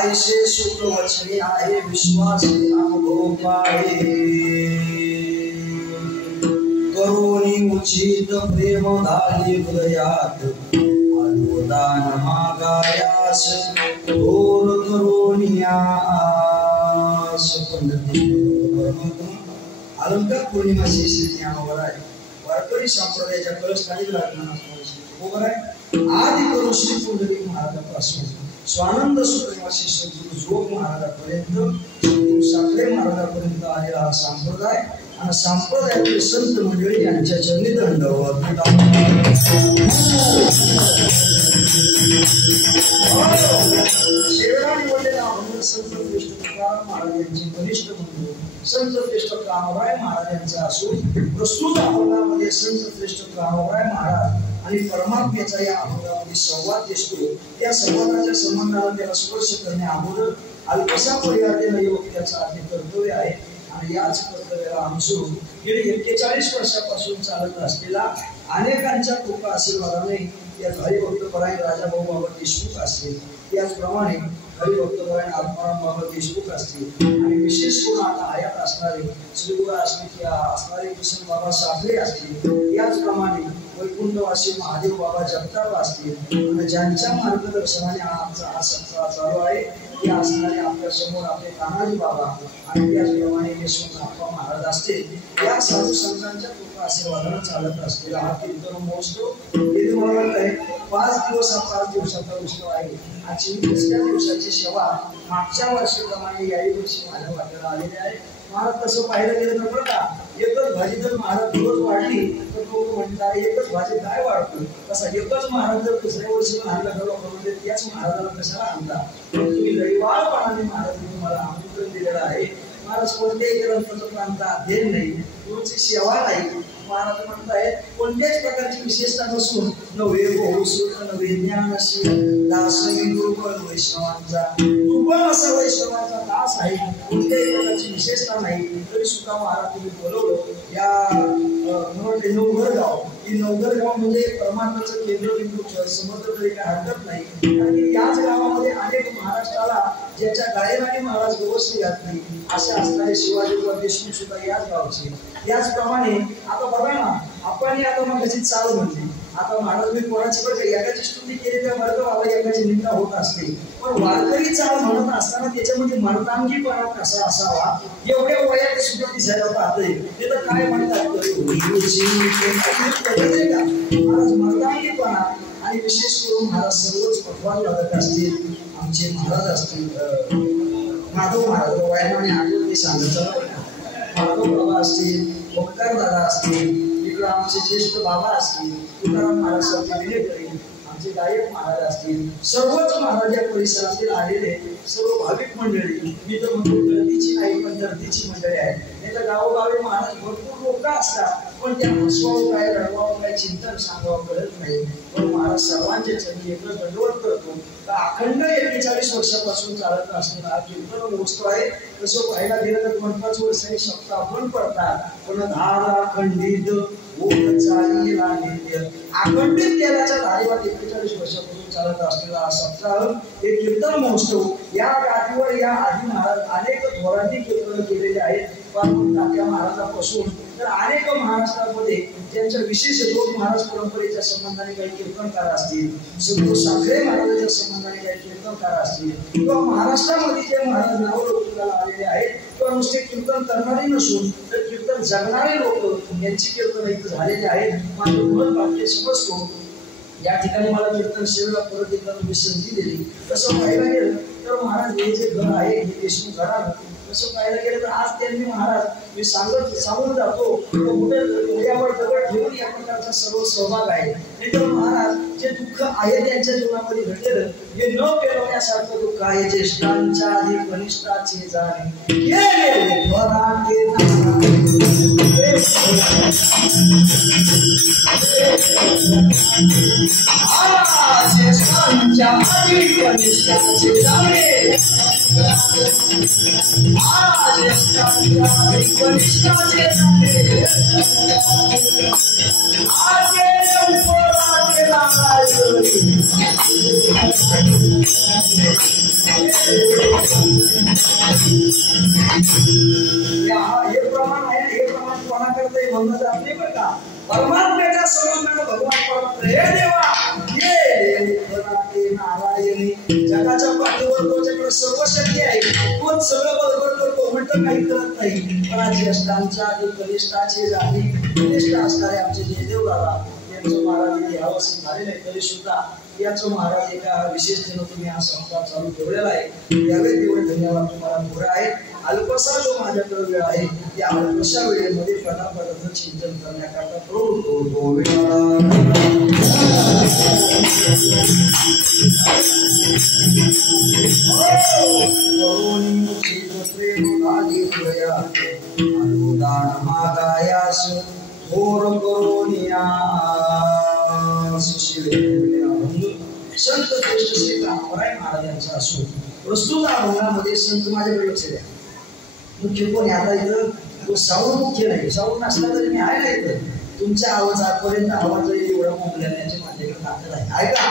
ऐसे शुक्र वचने आहे विश्वास अनुभव पाहे करोनी उचित प्रेम धाली हृदयात अनुदान मागायास घोर करोनियास अलंकार पौर्णिमाची श्री ज्ञानोबर आहे वारकरी संप्रदायाच्या कळसखाली लागणार आदि करून श्री पुंडलिक महाराजांपासून स्वानंद सुखनिवासी सद्गुरु जोग महाराजांपर्यंत साखरे महाराजांपर्यंत आलेला हा संप्रदाय आणि संप्रदायातील संत मंडळी यांच्या चरणी दंडवत शेवराणी वडलेला संत श्रेष्ठ तुकाराम महाराज यांचे कनिष्ठ बंधू संत श्रेष्ठ कामराय महाराज यांचा असून प्रस्तुत अभंगामध्ये संत श्रेष्ठ कामराय महाराज आणि परमात्म्याचा या अभंगामध्ये संवाद दिसतो त्या संवादाच्या संबंधाला त्याला स्पर्श करणे अगोदर अल्पसा परिवारातील युवकाचा आधी कर्तव्य आहे आणि याच कर्तव्याला अनुसरून गेली 41 वर्षापासून चालत असलेला अनेकांच्या कृपा आशीर्वादाने या हरिभक्तपरायण राजाभाऊ बाबा देशमुख असतील त्याचप्रमाणे हरिभक्तपरायण आत्माराम बाबा देशमुख असतील आणि विशेष करून आता हयात असणारे श्रीगुरू असणारे किसन बाबा साखरे असतील याचप्रमाणे वैकुंठवासी महादेव बाबा जगताप असतील आणि ज्यांच्या मार्गदर्शनाने आमचा हा सप्ताह चालू आहे ते असणारे आपल्या समोर आपले तानाजी बाबा आणि त्याचप्रमाणे यशवंत आप्पा महाराज असतील या साधू संतांच्या कृपा आशीर्वादाने चालत असलेला हा कीर्तन महोत्सव हे मला वाटतंय 5 दिवस हा 5 दिवसाचा उत्सव आहे आजची 20व्या दिवसाची सेवा मागच्या वर्षीप्रमाणे याही वर्षी माझ्या वाट्याला आलेली आहे महाराज तसं पाहिलं गेलं तर बरं का एकच भाजी जर महाराज रोज वाढली तर लोक म्हणतात एकच भाजी काय वाढतो तसा एकच महाराज जर दुसऱ्या वर्षी आणला तर लोक म्हणते त्याच महाराजाला कशाला आणता तुम्ही लढीवाळपणाने महाराजांनी तुम्हाला आमंत्रण दिलेलं आहे महाराज कोणत्याही ग्रंथाचं प्रांत अध्ययन नाही तुमची सेवा नाही महाराज म्हणतायत कोणत्याच प्रकारची विशेषता नसून नवे बहुसूत नवे ज्ञानशी दासवी दुर्बल वैष्णवांचा दुर्बल असा वैष्णवांचा दास आहे कोणत्याही प्रकारची विशेषता नाही तरी सुद्धा महाराज तुम्ही बोलवलं या नवघरगाव ही नवघरगाव म्हणजे परमात्म्याचं केंद्रबिंदू समजलं तरी काय हरकत नाही कारण की याच गावामध्ये अनेक महाराष्ट्राला ज्याच्या गायनाने महाराज व्यवस्थित घात नाही असे असणारे शिवाजी देशमुख सुद्धा याच गावचे याचप्रमाणे आता बघा ना आपण आता मग कशी चालू म्हणते आता महाराज मी कोणाची बघा एकाची स्तुती केली तर वर्ग बाबा एकाची निंदा होत असते पण वारकरी चाल म्हणत असताना त्याच्यामध्ये मर्दांगीपणा कसा असावा एवढ्या वयात सुद्धा दिसायला पाहतंय ते तर काय म्हणतात महाराज मर्दांगीपणा आणि विशेष करून महाराज सर्वच पटवान लागत असतील आमचे महाराज असतील माधव महाराज वयाने आठवत ते सांगायचं माधव बाबा असतील ओंकार दादा असतील इकडे आमचे ज्येष्ठ बाबा असतील तुकाराम महाराज सारखे विनेकरी आमचे गायक महाराज असतील सर्वच महाराज या परिसरातील आलेले सर्व भाविक मंडळी मी तर म्हणतो गर्दीची नाही पण दर्दीची मंडळी आहे नाही तर गावोगावी महाराज भरपूर लोक असतात पण त्या हसवावं काय रडवावं काय चिंतन सांगावं कळत नाही पण महाराज सर्वांच्या चरणी एकच दंडवत करतो तर अखंड 41 वर्षापासून चालत असलेला हा कीर्तन महोत्सव आहे तसं पाहायला गेलं तर 5 वर्ष सप्ताह पण पडतात पण धारा खंडित अखंडित तेलाच्या धारेवर 41 वर्षापासून चालत असलेला हा सप्ताह हे कीर्तन महोत्सव या गादीवर या आधी महाराज अनेक थोरांनी कीर्तन केलेले आहेत पण त्या महाराजांपासून तर अनेक महाराष्ट्रामध्ये ज्यांच्या विशेष लोक महाराज परंपरेच्या संबंधाने काही कीर्तनकार असतील सद्गुरू साखरे महाराजांच्या संबंधाने काही कीर्तनकार असतील किंवा महाराष्ट्रामध्ये जे महाराज नावलौकिकाला आलेले आहेत किंवा नुसते कीर्तन करणारे नसून तर कीर्तन जगणारे लोक यांची कीर्तन इथं झालेले आहेत माझं महत्व वाक्य समजतो या ठिकाणी मला कीर्तन सेवेला परत एकदा तुम्ही संधी दिली तसं पाहायला गेलं तर महाराज हे जे घर आहे हे देशमुख घराणं तसं पाहायला गेलं तर आज त्यांनी महाराज मी सांगून जातो उद्यावर दगड ठेवून या प्रकारचा सर्व सहभाग आहे नाही तर महाराज जे दुःख आहे त्यांच्या जीवनामध्ये घडलेलं हे न पेलवण्यासारखं दुःख आहे ज्येष्ठांच्या आधी कनिष्ठाचे जाणे ज्येष्ठांच्या आधी कनिष्ठाचे जावे ज्येष्ठांच्या आधी कनिष्ठाचे जावे आगे उपराजे नारायणी हे प्रमाण आहे हे प्रमाण कोणाकरता म्हणलं जात नाही बरं का परमात्म्याच्या संबंधाने भगवान परमात्मा हे देवा ये नारायणी जगाच्या पाठीवर तुझ्याकडे सर्व शक्ती आहे तोच सगळं बरोबर करतो म्हणतं काही करत नाही पण ज्येष्ठांच्या आधी कनिष्ठाचे झाली कनिष्ठ असणारे आमचे जे देव दादा यांचं महाराज इथे अवस्थित झाले नाही तरी सुद्धा याचं महाराज एका विशेषतेनं तुम्ही हा संस्कार चालू ठेवलेला आहे यावेळी तेवढे धन्यवाद तुम्हाला पुढे आहेत अल्पसा जो माझ्याकडे वेळ आहे त्या अल्पशा वेळेमध्ये पटापटाचं चिंतन करण्याकरता प्रवृत्त होतो मागायास थोर करोनिया संत श्रेष्ठ श्री रामराय महाराजांचा असो प्रस्तुत अभंगामध्ये संत माझ्याकडे लक्ष द्या मुख्य कोणी आता इथं साऊंड मुख्य नाही साऊंड नसला तरी मी आहे ना इथं तुमच्या आवाजापर्यंत आवाज एवढा मोकल्याची माझ्याकडे ताकद आहे ऐका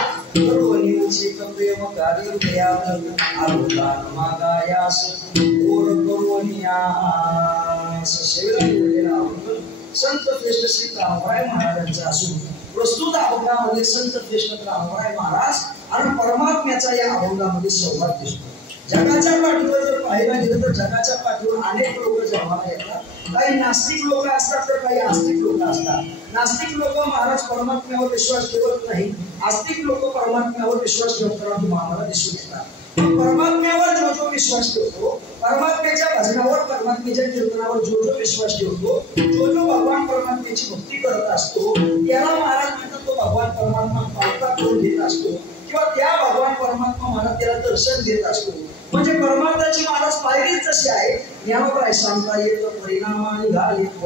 प्रेम कार्य मागायास संत श्रेष्ठ श्री रामराय महाराजांचा असून प्रस्तुत अभंगामध्ये संत श्रेष्ठ रामराय महाराज आणि परमात्म्याचा या अभंगामध्ये संवाद दिसतो जगाच्या पाठीवर जर पाहायला गेलं तर जगाच्या पाठीवर अनेक लोक जन्माला येतात काही नास्तिक लोक असतात तर काही आस्तिक लोक असतात नास्तिक लोक महाराज परमात्म्यावर विश्वास ठेवत नाही आस्तिक लोक परमात्म्यावर विश्वास ठेवताना तुम्हाला दिसून येतात परमात्म्यावर जो जो विश्वास ठेवतो परमात्म्याच्या भजनावर परमात्म्याच्या कीर्तनावर जो जो विश्वास ठेवतो जो जो भगवान परमात्म्याची भक्ती करत असतो त्याला महाराज म्हणतात तो भगवान परमात्मा पावता करून देत असतो किंवा त्या भगवान परमात्मा महाराज त्याला दर्शन देत असतो म्हणजे परमात्म्याची महाराज पायरीच जशी आहे ज्ञानोबाई सांगता येतं परिणामाने घालीत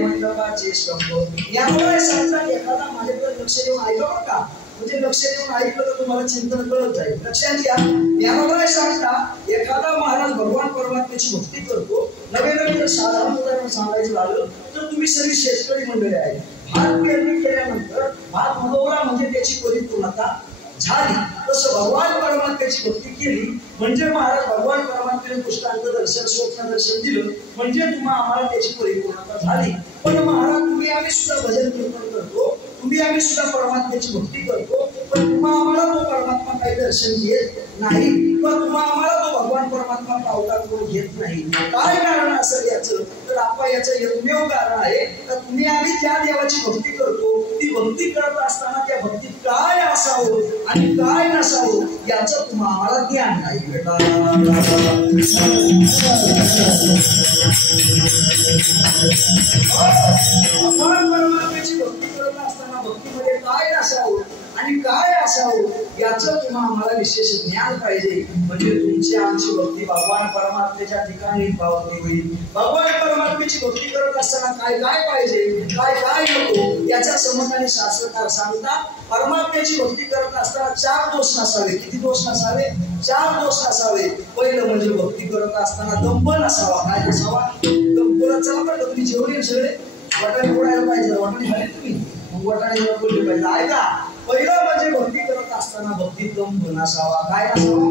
मंडपाचे स्तंभ ज्ञानोबाई सांगतात एखादा माझ्याकडे लक्ष देऊन ऐका बरं का म्हणजे लक्ष देऊन ऐकलं तर तुम्हाला चिंतन कळत जाईल लक्षात घ्या ज्ञानोबाई सांगता एखादा महाराज भगवान परमात्म्याची भक्ती करतो नवे नवीन साधारण उदाहरण सांगायचं झालं तर तुम्ही सगळी शेतकरी मंडळी आहे भात पेरणी केल्यानंतर भात उगवला म्हणजे त्याची परिपूर्णता झाली तसं भगवान परमात्म्याची भक्ती केली म्हणजे महाराज भगवान परमात्म्याने पुष्टांत दर्शन स्वप्न दर्शन दिलं म्हणजे तुम्हाला आम्हाला त्याची परिपूर्णता झाली पण महाराज तुम्ही आम्ही सुद्धा भजन कीर्तन करतो तुम्ही आम्ही सुद्धा परमात्म्याची भक्ती करतो पण तुम्हा आम्हाला तो परमात्मा काही दर्शन घेत नाही किंवा तुम्हा आम्हाला तो भगवान परमात्मा पावता करून घेत नाही काय कारण असेल याचं तर आपण याचं एकमेव कारण आहे तर तुम्ही आम्ही त्या देवाची भक्ती करतो ती भक्ती करत असताना त्या भक्तीत काय असावं आणि काय नसावं याचं तुम्हा आम्हाला ज्ञान नाही बेटा परमात्म्याची भक्ती करत असताना भक्तीमध्ये काय नसावं आणि काय असावं याचं तुम्हा आम्हाला विशेष ज्ञान पाहिजे म्हणजे तुमची आमची भक्ती भगवान परमात्म्याच्या ठिकाणी पावती होईल भगवान परमात्म्याची भक्ती करत असताना काय काय पाहिजे काय काय नको याच्या संबंधाने शास्त्रकार सांगतात परमात्म्याची भक्ती करत असताना 4 दोष नसावे किती दोष नसावे 4 दोष नसावे पहिलं म्हणजे भक्ती करत असताना दंभ नसावा काय नसावा दंभला चला बरं तुम्ही जेवणे सगळे वाटाणे फोडायला पाहिजे वाटाणे खाली तुम्ही मग वाटाणे बोलले पाहिजे ऐका पहिलं म्हणजे भक्ती करत असताना भक्तीत दंभ नसावा काय नसावा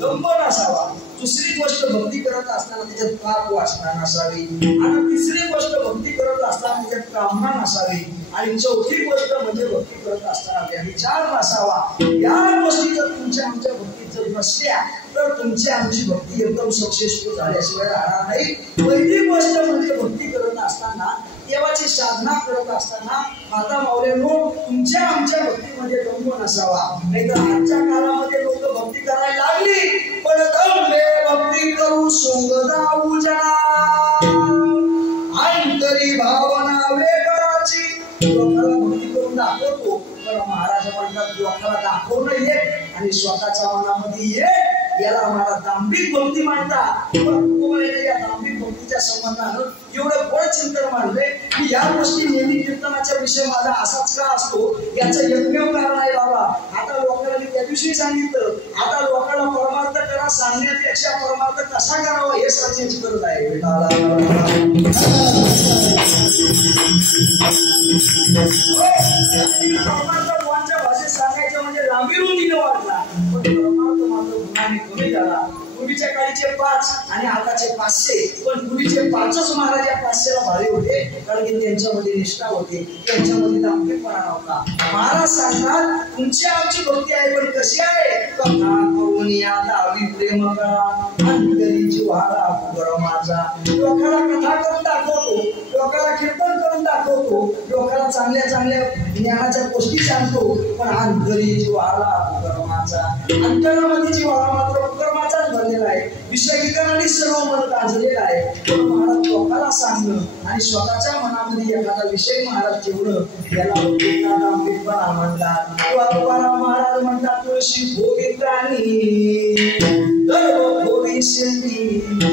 दंभ नसावा दुसरी गोष्ट भक्ती करत असताना त्याच्यात पाप वासना नसावी आणि तिसरी गोष्ट भक्ती करत असताना त्याच्यात कामना नसावी आणि चौथी गोष्ट म्हणजे भक्ती करत असताना व्यभिचार नसावा या गोष्टी जर तुमच्या आमच्या भक्तीत जर नसल्या तर तुमची आमची भक्ती एकदम सक्सेसफुल झाल्याशिवाय राहणार नाही पहिली गोष्ट म्हणजे भक्ती करत असताना देवाची साधना करत असताना माता माऊल्यांनो तुमच्या आमच्या भक्तीमध्ये दंभ नसावा नाहीतर आजच्या काळामध्ये लोक भक्ती करायला लागली पण दंभे भक्ती करू सोंग जाऊ जना अंतरी भावना वेगळाची लोकांना भक्ती करून दाखवतो पण महाराज म्हणतात लोकांना दाखवणं येत आणि स्वतःच्या मनामध्ये येत याला मला दांभिक भक्ती मानतात या दांभिक भक्तीच्या संबंधानं एवढं बळ चिंतन मांडलंय की या गोष्टी नेहमी कीर्तनाच्या विषय माझा असाच का असतो याचं एकमेव कारण आहे बाबा त्याविषयी सांगितलं. आता लोकांना परमार्थ करा सांगण्यापेक्षा परमार्थ कसा करावा हे सांगण्याची गरज आहे. परमार्थ बुवांच्या भाषेत सांगायचं म्हणजे लांबीरून दिलं वाटला, पण परमार्थ मात्र गुणाने कमी झाला. पूर्वीच्या काळीचे 5 आणि आताचे 500, पण पूर्वीचे 5च महाराज या 500ला भारी होते, कारण की त्यांच्यामध्ये निष्ठा होती, त्यांच्यामध्ये दांभिकपणा नव्हता. महाराज सांगतात तुमची आमची भक्ती आहे, पण कशी आहे? कथा करून या दावी प्रेम करा अंतरीची व्हारा पुगर माझा. लोकांना कथा करून दाखवतो, लोकांना कीर्तन करून दाखवतो, लोकांना चांगल्या चांगल्या ज्ञानाच्या गोष्टी सांगतो, पण अंतरीची व्हारा पुगर माझा. अंतरामध्ये जी व्हारा मात्र पुगर माझाच भरलेला आहे. विषयिकांनी सर्व मन गाजलेलं आहे. पण महाराज लोकांना सांगणं आणि स्वतःच्या मनामध्ये एखादा विषय महाराज ठेवणं, याला दांभिकपणा म्हणतात. तुकाराम महाराज म्हणतात तुळशी गोविंदानी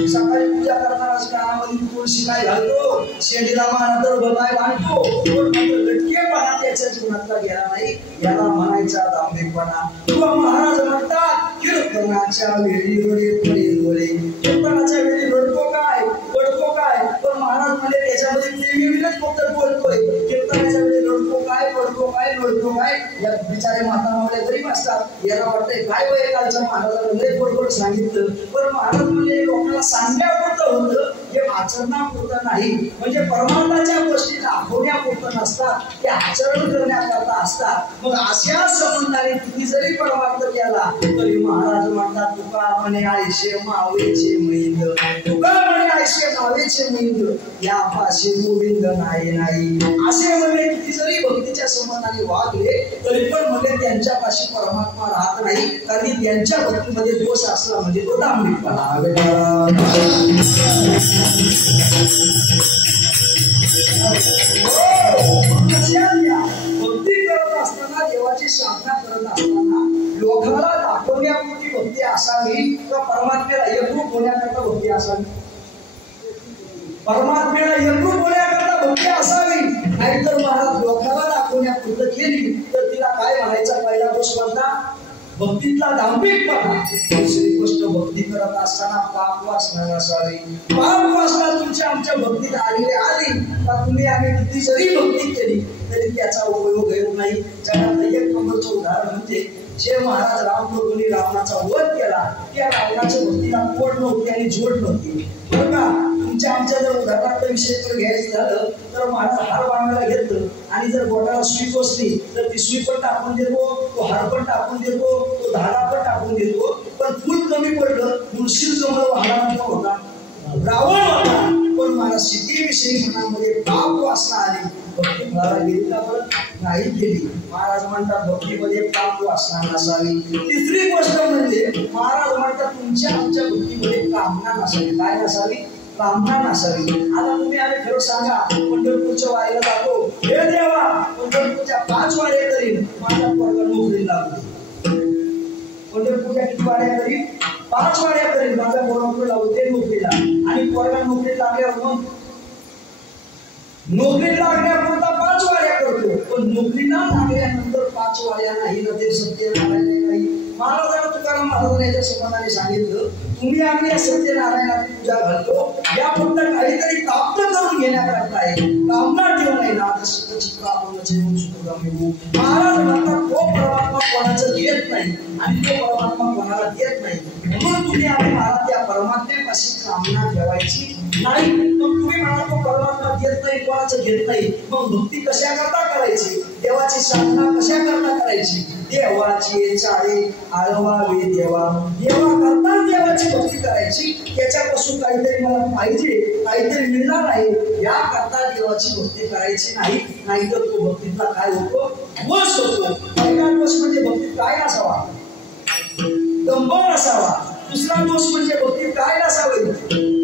सकाळी पूजा करताना कानामध्ये तुळशी काय घालतो, शेंडीला मारा दर्भ काय बांधतो, लटकेपणा त्याच्या जीवनातला गेला नाही, याला म्हणायचा दांभिकपणा. किंवा महाराज म्हणतात कीर्तनाच्या वेळी रडे पडे डोळे. कीर्तनाच्या वेळी रडतो काय पडतो काय, पण महाराज म्हणजे त्याच्यामध्ये प्रेमीविनच फक्त बोलतोय. कीर्तनाच्या वेळी रडतो काय पडतो काय रडतो काय. या बिचारे मातामावळे गरीब असतात, याला वाटतंय काय वय कालच्या महाराजांना लय बडबड सांगितलं, पण महाराज म्हणजे लोकांना सांगण्यापुरतं होतं, हे आचरणापुरतं नाही. म्हणजे परमार्थाच्या गोष्टी दाखवण्यापुरतं नसतात, ते आचरण करण्याकरता असतात. मग अशा संबंधाने किती जरी परमार्थ केला तरी महाराज म्हणतात तुका म्हणे आयशे मावेचे मैंद, तुका म्हणे आयशे मावेचे मैंद, या पाशी गोविंद नाही नाही. असे म्हणजे किती जरी भक्तीच्या संबंधाने वागले तरी पण म्हणजे त्यांच्यापाशी परमात्मा राहत नाही, कारण त्यांच्या भक्तीमध्ये दोष असला म्हणजे तो दांभिकपणा. भक्ती करत असताना, देवाची साधना करत असताना लोकांना दाखवण्यापुरती भक्ती असावी का परमात्म्याला एकरूप होण्याकरता भक्ती असावी? परमात्म्याला एकरूप होण्याकरता भक्ती असावी. नाहीतर महाराज लोकांना दाखवण्यापुरतं केली तर तिला काय म्हणायचा? पहिला दोष कोणता? भक्तीतला दांभिकपणा. दुसरी गोष्ट, भक्ती करत असताना पाप वासना नसावी. पाप वासना तुमच्या आमच्या भक्तीत आली का तुम्ही आम्ही किती जरी भक्ती केली तरी त्याचा उपयोग होत नाही. जगातलं एक नंबरचं उदाहरण म्हणजे जे महाराज रामप्रभूंनी रावणाचा वध केला, त्या रावणाच्या भक्तीला तोड नव्हती आणि जोड नव्हती. बरं का, तुमच्या आमच्या जर उदाहरणाचा विषय जर घ्यायचं झालं तर महाराज हार बांधायला घेतलं आणि जर बोटाला सुई टोचली तर ती सुई पण टाकून देतो, तो हार पण टाकून देतो, तो धागा पण टाकून देतो. पण फूल कमी पडलं, मुळशील कमळ वाहनाचा होता, रावण होता, पण मला सीतेविषयी मनामध्ये पाप वासना आली. भक्ती फळाला गेली का? परत नाही गेली. महाराज म्हणतात भक्तीमध्ये पाप वासना नसावी. तिसरी गोष्ट म्हणजे महाराज म्हणतात तुमच्या आमच्या भक्तीमध्ये कामना नसावी. काय नसावी? कामना नसावी. आता तुम्ही आम्ही खरं सांगा, पंढरपूरच्या वारीला जातो, हे देवा पंढरपूरच्या 5 वाऱ्या करीन, माझ्या पोरगा नोकरीला लागतो. पंढरपूरच्या किती वाऱ्या करीन? 5 वाऱ्या करीन, माझ्या पोराला लागू ते नोकरीला. आणि पोरगा नोकरीला लागल्यावर मग नोकरी लागण्यापुरता 5 वाऱ्या करतो, पण नोकरीला लागल्यानंतर 5 वाऱ्या नाही ना, ते सत्यनारायण नाही. महाराजांना तुकाराम महाराजांनी याच्या संबंधाने सांगितलं तुम्ही आम्ही या सत्यनारायणाची पूजा घालतो, या फक्त काहीतरी प्राप्त करून घेण्याकरता आहे, कामना ठेवू नये ना. महाराज म्हणतात तो परमात्मा कोणाचं देत नाही आणि तो परमात्मा कोणाला देत नाही, म्हणून तुम्ही आम्ही महाराज या परमात्म्यापाशी कामना ठेवायची नाही. मग तुम्ही म्हणा तो परमात्मा देत नाही, कोणाचं घेत नाही, मग भक्ती कशा करता करायची? देवाची साधना कशा करता करायची? देवाची चाळे आळवावे देवा, देवा करता देवाची भक्ती करायची. त्याच्यापासून काहीतरी मला पाहिजे, काहीतरी मिळणार आहे, या करता देवाची भक्ती करायची नाही. नाहीतर तो भक्तीतला काय होतो? दोष होतो. पहिला दोष म्हणजे भक्तीत काय नसावा? दंभ नसावा. दुसरा दोष म्हणजे भक्तीत काय नसावे?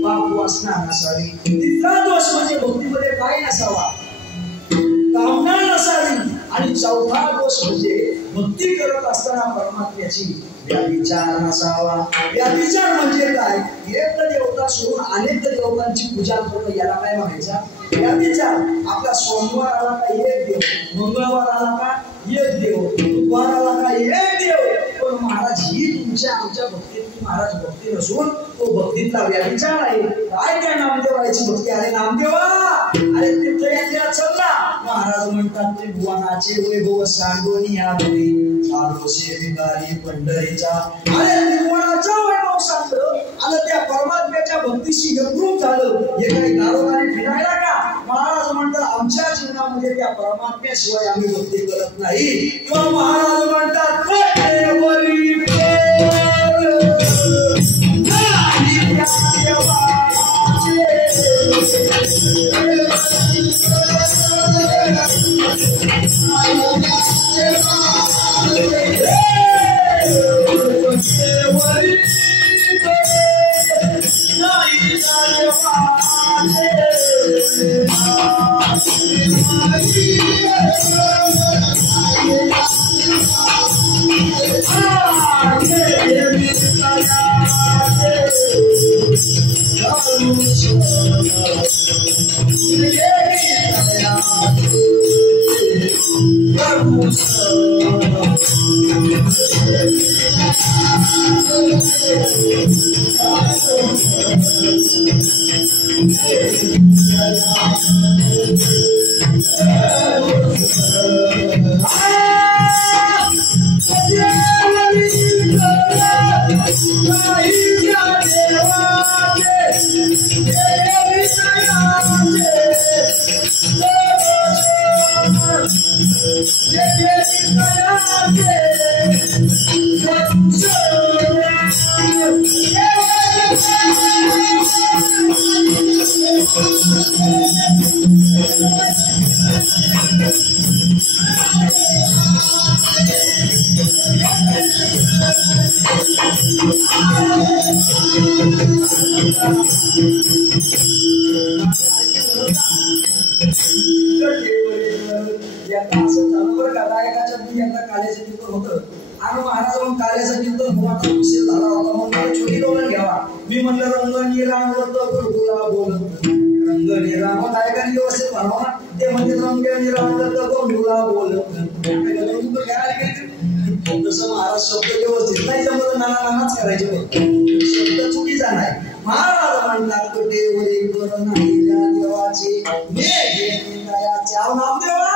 पाप वासना नसावी. तिसरा दोष म्हणजे भक्तीमध्ये काय नसावा? कामना नसावी. आणि चौथा दोष म्हणजे भक्ती करत असताना परमात्म्याची व्याविचार नसावा. व्याविचार म्हणजे काय? एक देवता सोडून अनेक देवतांची पूजा करणं, याला काय म्हणायचं? व्याविचार. आपला सोमवार आला का एक देव, मंगळवार आला का एक देव, बुधवार आला का एक देव, पण महाराज भक्ती नसून तो भक्तीतला व्याविचार आहे. काय त्या नामदेवाची भक्ती? अरे नामदेवा, अरे तीर्थयात्रेला चलला. महाराज म्हणतात त्रिभुवनाचे वैभव सांगून या बळी चालोशे विकारी पंढरीचा. अरे त्रिभुवनाचा वैभव सांगलं आणि त्या परमात्म्याच्या भक्तीशी एकरूप झालं. हे काही दारोदारी फिरायला का? महाराज म्हणतात आमच्या जीवनामध्ये त्या परमात्म्याशिवाय आम्ही भक्ती करत नाही. किंवा महाराज म्हणतात मी म्हणलं रंगणी रामवत गुरुला बोलत रंगणी राम गायकांनी व्यवस्थित म्हणा. ते म्हणजे रंगणी रामवत गुरुला बोलत तसं महाराज शब्द व्यवस्थित नाही जमत. नानाच करायचे शब्द चुकीचा नाही. महाराज म्हणतात कुठे नाही देवाची नामदेवा.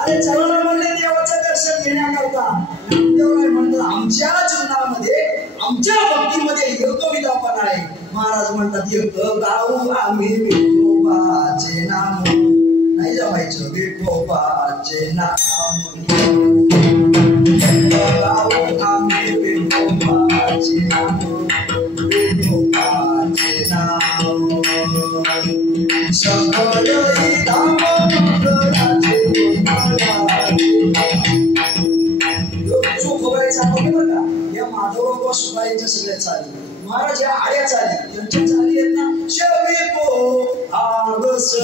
अरे चला म्हणले देवाचं दर्शन घेण्याकरता. नामदेव म्हणतात आमच्या जीवनामध्ये आमच्या भक्तीमध्ये योगविदापण आहे. महाराज म्हणतात एक गाऊ आम्ही विठोबाचे नाम. नाही जमायचं विठोबाचे नाम. गाऊ आम्ही विठोबाचे नाम. विठोबाचे नाम सगळे धाम मंगळाचे जो खबर सांगतो बघा. या माधवराव सुपारीच्या सगळ्या चाली महाराज या आड्या चाली त्यांच्या चाली आहेत ना. शबे को आवस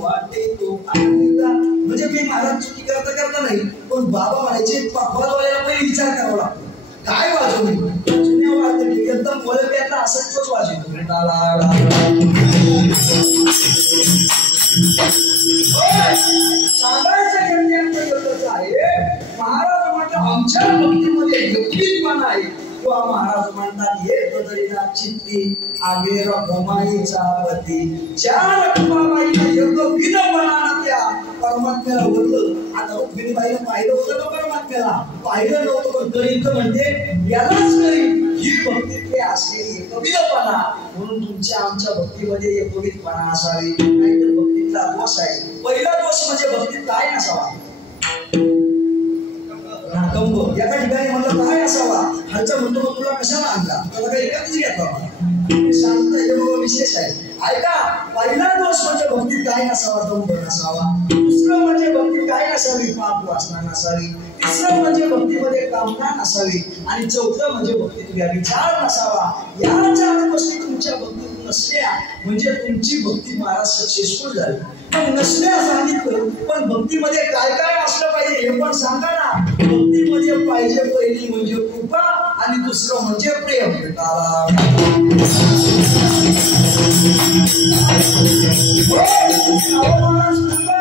वाटे तो आनंदा. म्हणजे मी महाराज चुकी करता नाही, पण बाबा म्हणायचे वाजवायला पहिले विचार करावा लागतो. काय वाजवली जुन्या वाजवली एकदम बोलव्यातला असं तोच वाजवतो. सांगायचं गणित एवढंच आहे. महाराज म्हणतात आमच्या भक्तीमध्ये योगिकपणा आहे. किंवा महाराज म्हणतात हे बदलीला चित्ती आम्ही रखुमाईचा पती. ज्या रखुमाईला योगविदपणानं त्या परमात्म्याला बोललं. आता रुक्मिणीबाईनं पाहिलं होतं का परमात्म्याला? पाहिलं नव्हतं, पण तरी तर म्हणते यालाच करी. ही भक्तीतली असलेली एकविदपणा. म्हणून तुमच्या आमच्या भक्तीमध्ये एकविदपणा असावी. नाहीतर भक्तीतला दोष आहे. पहिला दोष म्हणजे भक्तीत काय नसावा? कंब. एका ठिकाणी म्हणलं काय असावा? खालचा म्हणतो मग तुला कशाला आणला? त्याला काही एकाच घेतला. शांत हे विशेष आहे. ऐका, पहिला दोष म्हणजे भक्तीत काय नसावा? दंभ नसावा. दुसरं म्हणजे भक्तीत काय नसावी? पाप वासना नसावी. तिसरं म्हणजे भक्तीमध्ये कामना नसावी. आणि चौथं म्हणजे भक्तीत व्याविचार नसावा. या चार गोष्टी तुमच्या भक्तीत नसल्या म्हणजे तुमची भक्ती महाराज सक्सेसफुल झाली. पण नसल्या सांगितलं, पण भक्तीमध्ये काय काय असलं पाहिजे हे पण सांगा ना. भक्तीमध्ये पाहिजे पहिली म्हणजे कृपा आणि दुसरं म्हणजे प्रेम.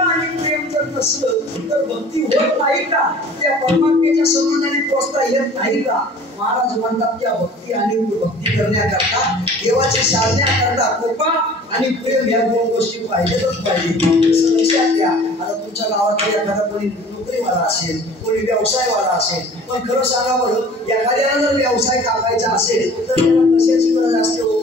आणि प्रेम जर नसलं तर भक्ती होत नाही का? त्या परमात्म्याच्या संबंधाने पोचता येत नाही का? महाराज म्हणतात त्या भक्ती आणि भक्ती करण्याकरता देवाची साधण्याकरता कृपा आणि प्रेम या दोन गोष्टी पाहिजेतच पाहिजे. लक्षात घ्या. आता तुमच्या गावात एखादा कोणी नोकरीवाला असेल, कोणी व्यवसायवाला असेल, पण खरं सांगा बरं, एखाद्याला जर व्यवसाय टाकायचा असेल तर त्याला कशाची गरज असते हो?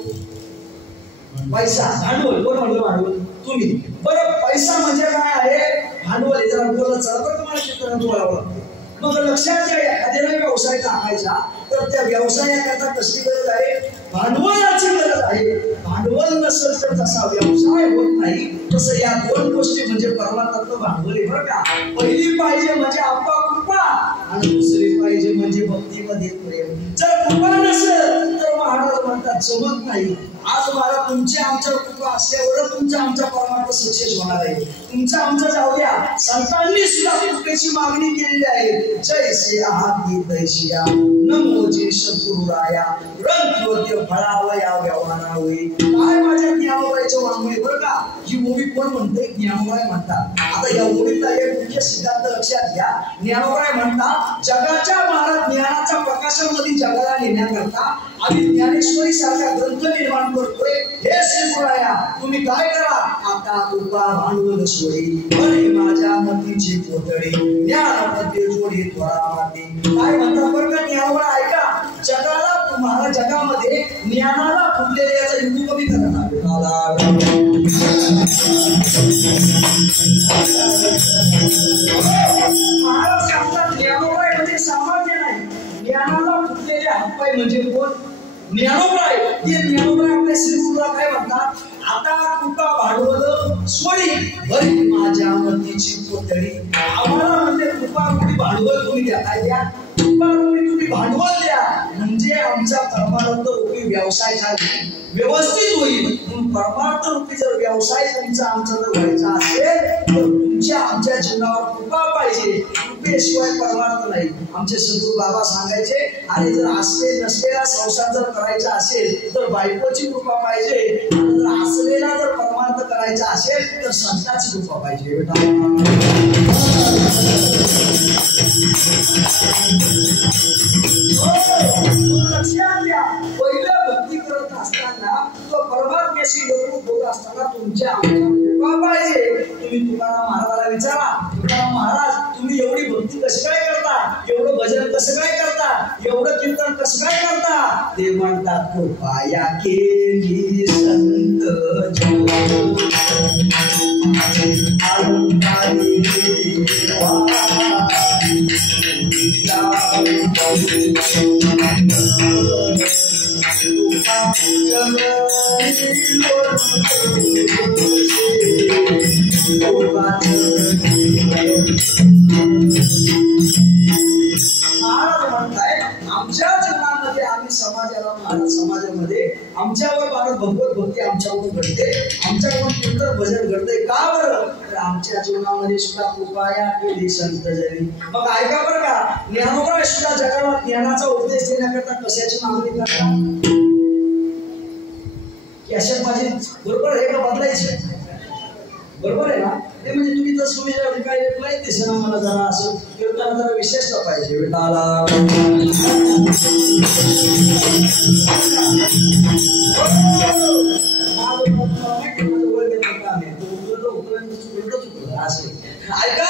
पैसा, भांडवल. कोण म्हणलं भांडवल? तुम्ही. बरं, पैसा म्हणजे काय आहे? भांडवल. जरा बोलत चला बरं, तुम्हाला शिकवणं बोलावं लागतं. मग लक्षात घ्या, एखाद्याला व्यवसाय टाकायचा तर त्या व्यवसायाकरता कसली गरज आहे? भांडवलाची गरज आहे. भांडवल नसेल तर तसा व्यवसाय होत नाही. तसं या दोन गोष्टी म्हणजे परमात्मा भांडवल आहे बरं का. पहिली पाहिजे म्हणजे आप्पा कृपा आणि दुसरी पाहिजे म्हणजे भक्तीमध्ये प्रेम. जर कृपा नसेल तर महाराज म्हणतात जमत नाही. आज मला तुमच्या आमच्या कृपा असल्यावर तुमच्या आमच्या परमात्मा सक्सेस होणार आहे. तुमच्या आमच्या जाऊ द्या, संतांनी सुद्धा कृपेची मागणी केलेली आहे. जैसे आहाती तैसिया नमोजी सद्गुरुराया रंगोद्य फळावया व्यवहारा होई. काय माझ्या ज्ञानोबाईचं वाङ्मय बरं का. ही ओवी कोण म्हणते? ज्ञानोबाई म्हणतात. आता या ओवीतला एक मुख्य सिद्धांत लक्षात घ्या. ज्ञानोबाई म्हणतात जगाच्या महाराज ज्ञानाच्या प्रकाशामध्ये जगाला नेण्याकरता आम्ही ज्ञानेश्वरी सारखा ग्रंथ निर्माण करतोय. हे श्रीगुराया तुम्ही काय करा, आता कृपा भांडवल सोडी बरे माझ्या मतीची पोतडी ज्ञानपदे जोडी त्वरा माती. काय म्हणतात बरं का ज्ञानोबा ऐका. जगाला तुम्हाला जगामध्ये ज्ञानाला फुटलेले याचा युग कमी करा. महाराज सांगतात ज्ञानोबाई म्हणजे सामान्य नाही. ज्ञानाला फुटलेले हातपाय म्हणजे कोण? ज्ञानोबाई. ते ज्ञानोबाई आपल्या श्रीगुरूला काय म्हणतात, आता कृपा भांडवल सोडी भरी माझ्या मतीची पोतडी. आम्हाला म्हणजे कृपा रूपी भांडवल तुम्ही द्या. काय द्या? कृपा रूपी तुम्ही भांडवल द्या, म्हणजे आमचा परमानंद रूपी व्यवसाय काय व्यवस्थित होईल. परमार्थ रूपी जर व्यवसाय तुमचा आमचा जर व्हायचा असेल तर तुमच्या आमच्या जीवनावर कृपा पाहिजे. कृपेशिवाय परमार्थ नाही. आमचे सद्गुरू बाबा सांगायचे, आणि जर असले नसलेला संसार जर करायचा असेल तर बायकोची कृपा पाहिजे, आणि जर असलेला जर परमार्थ करायचा असेल तर संतांची कृपा पाहिजे. लक्षात घ्या. पहिलं भक्ती करत असताना तो परमात्म्याशी एकरूप होत असताना तुमच्या कृपा पाहिजे. तुम्ही तुकाराम महाराजाला विचारा, तुकाराम महाराज तुम्ही एवढी भक्ती कशी काय करता, एवढं भजन कसं काय करता, एवढं कीर्तन कसं काय करता? ते म्हणतात कृपा या केली संत जो आमच्या जीवनामध्ये आम्ही समाजाला महाराज समाजामध्ये आमच्यावर महाराज भगवत भक्ती आमच्यावर घडते, आमच्याकडून कीर्तन भजन घडते. का बरं? तर आमच्या जीवनामध्ये सुद्धा कृपया केली संत जरी. मग ऐका बरं का, ज्ञानोबा सुद्धा जगाला ज्ञानाचा उपदेश देण्याकरता कशाची मागणी करतात? कॅसेट माझी बरोबर आहे का बदलायची? बरोबर आहे ना? ते म्हणजे तुम्ही तर सुविधा ठिकाणी माहिती दिसे ना मला जरा असं कीर्तन जरा विशेषता पाहिजे. विठाला ऐका.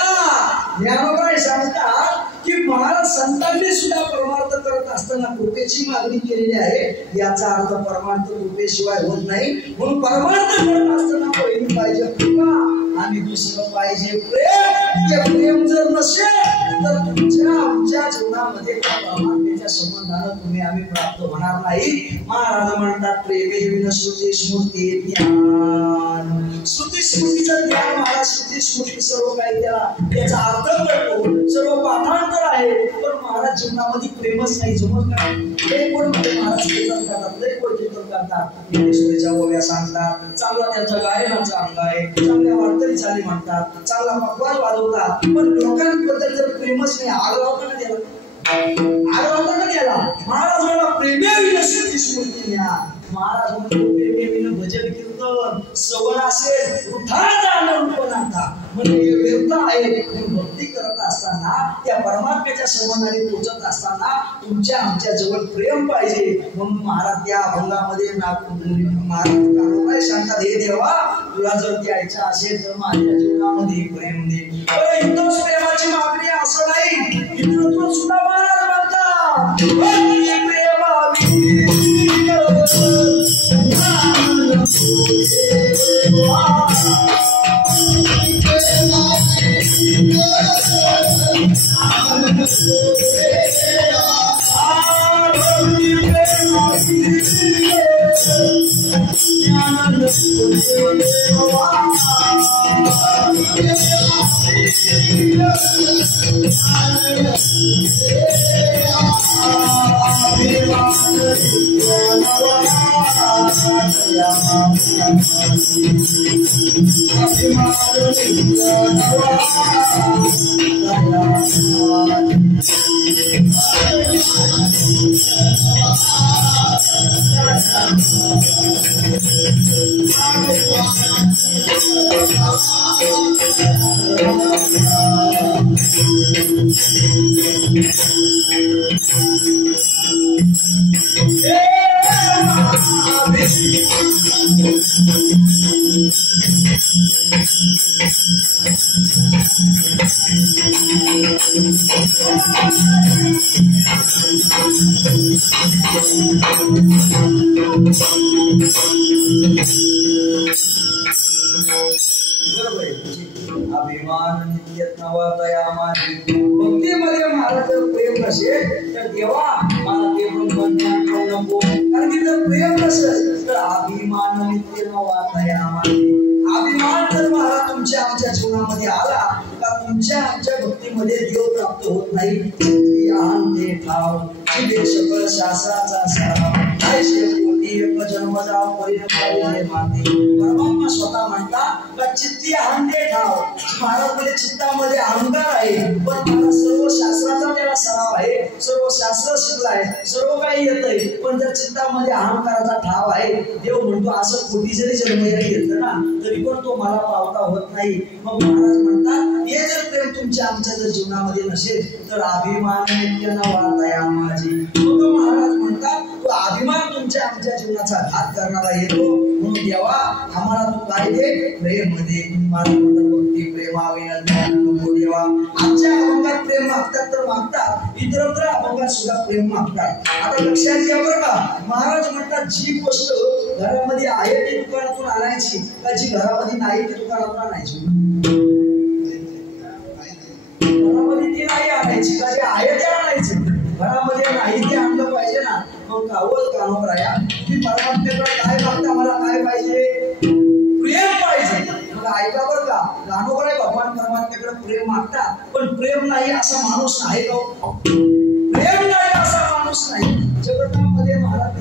ज्ञानोबा सांगतात की महाराज संतांनी सुद्धा परमार्थ करत असताना कृपेची मागणी केलेली आहे. याचा अर्थ परमार्थ कृपेशिवाय होत नाही. म्हणून परमार्थ करत असताना पहिली पाहिजे कृपा आणि दुसरं पाहिजे प्रेम. ते प्रेम जर नसेल तर तुमच्या आमच्या जीवनामध्ये परमात्म्याच्या संबंधानं तुम्ही आम्ही प्राप्त होणार नाही. महाराज म्हणतात प्रेमे विनश्रुती स्मृती ज्ञान. श्रुती स्मृतीचं ज्ञान महाराज, श्रुती स्मृती सर्व काही त्याचा अर्थ कळतो, सर्व पाठांतर आहे. पण महाराज जीवनामध्ये प्रेमच नाही. जमत नाही. ते कोण म्हणजे महाराज कीर्तन करतात, ते कोण कीर्तन करतात, ज्ञानेश्वरीच्या ओव्या सांगतात, चांगला त्यांच्या गायनाचा अंग आहे, चांगल्या वार्तरी चाली म्हणतात, चांगला पकवान वाजवतात. पण लोकांबद्दल जर प्रेमच नाही, आग लावता का त्याला? आग लावता का त्याला? महाराज मला प्रेमे विनश्रुती स्मृती ज्ञान. महाराज म्हणजे प्रेमे विन भजन कीर्तन श्रवण असेल वृथाचा अनरूपनाथा म्हणजे व्यर्थ आहे. भक्ती करत असताना असताना, त्या परमात्म्याच्या संबंधाने पोहोचत असताना तुमच्या आमच्या जवळ प्रेम पाहिजे. म्हणून महाराज त्या अभंगामध्ये महाराज काळोबाई सांगतात, हे देवा तुला जर द्यायचं असेल तर माझ्या जीवनामध्ये प्रेम दे. इथंच प्रेमाची मागणी असं नाही, इथून सुद्धा महाराज म्हणतात अभिमान नित्य नवतया माझी. भक्तीमध्ये महाराज प्रेम नसेल तर देवा मला ते पण नको, कारण की जर प्रेम नसेल तर अभिमान नित्य नवतया माझी. अभिमान जर महाराज तुमच्या आमच्या जीवनामध्ये आला का तुमच्या आमच्या भक्तीमध्ये देव प्राप्त होत नाही. ते ठाव सकळ शास्त्राचा सराव जन्मजाव परमात्मा स्वतः म्हणतात का चित्ती अहंते ठाव. महाराज म्हणजे चित्तामध्ये अहंकार आहे, पण मला सर्व शास्त्राचा त्याला सराव आहे, सर्व शास्त्र शिकलाय, सर्व काही येतंय, पण जर चित्तामध्ये अहंकाराचा ठाव आहे. देव म्हणतो असं कोटी जरी जन्म घेतलं ना तरी पण तो मला पावता होत नाही. मग महाराज म्हणतात हे जर प्रेम तुमच्या आमच्या जर जीवनामध्ये नसेल तर अभिमान नित्य नवतया माझी. मग महाराज म्हणतात तो अभिमान तुमच्या आमच्या जीवनाचा घात करणारा येतो. म्हणून देवा आम्हाला तू काय दे, प्रेम मध्ये. मला भक्ती प्रेमावे नको देवा. आमच्या अभंगात प्रेम मागतात तर मागतात, इतरत्र अभंगात सुद्धा प्रेम मागतात. आता लक्षात घ्या बरं का, महाराज म्हणतात जी गोष्ट घरामध्ये आहे ती दुकानातून आणायची, का जी घरामध्ये नाही ती दुकानातून आणायची. घरामध्ये ती नाही आणायची, का जे आहे ते आणायचं. घरामध्ये नाही ते आणलं पाहिजे ना. मग कावल कानोबराया तुम्ही परमात्म्याकडे काय मागता, मला काय पाहिजे, प्रेम पाहिजे. मग ऐका बरं का, कानोबराय भगवान परमात्म्याकडे प्रेम मागतात, पण प्रेम नाही असा माणूस नाही का? प्रेम नाही असा माणूस नाही. जगतामध्ये महाराज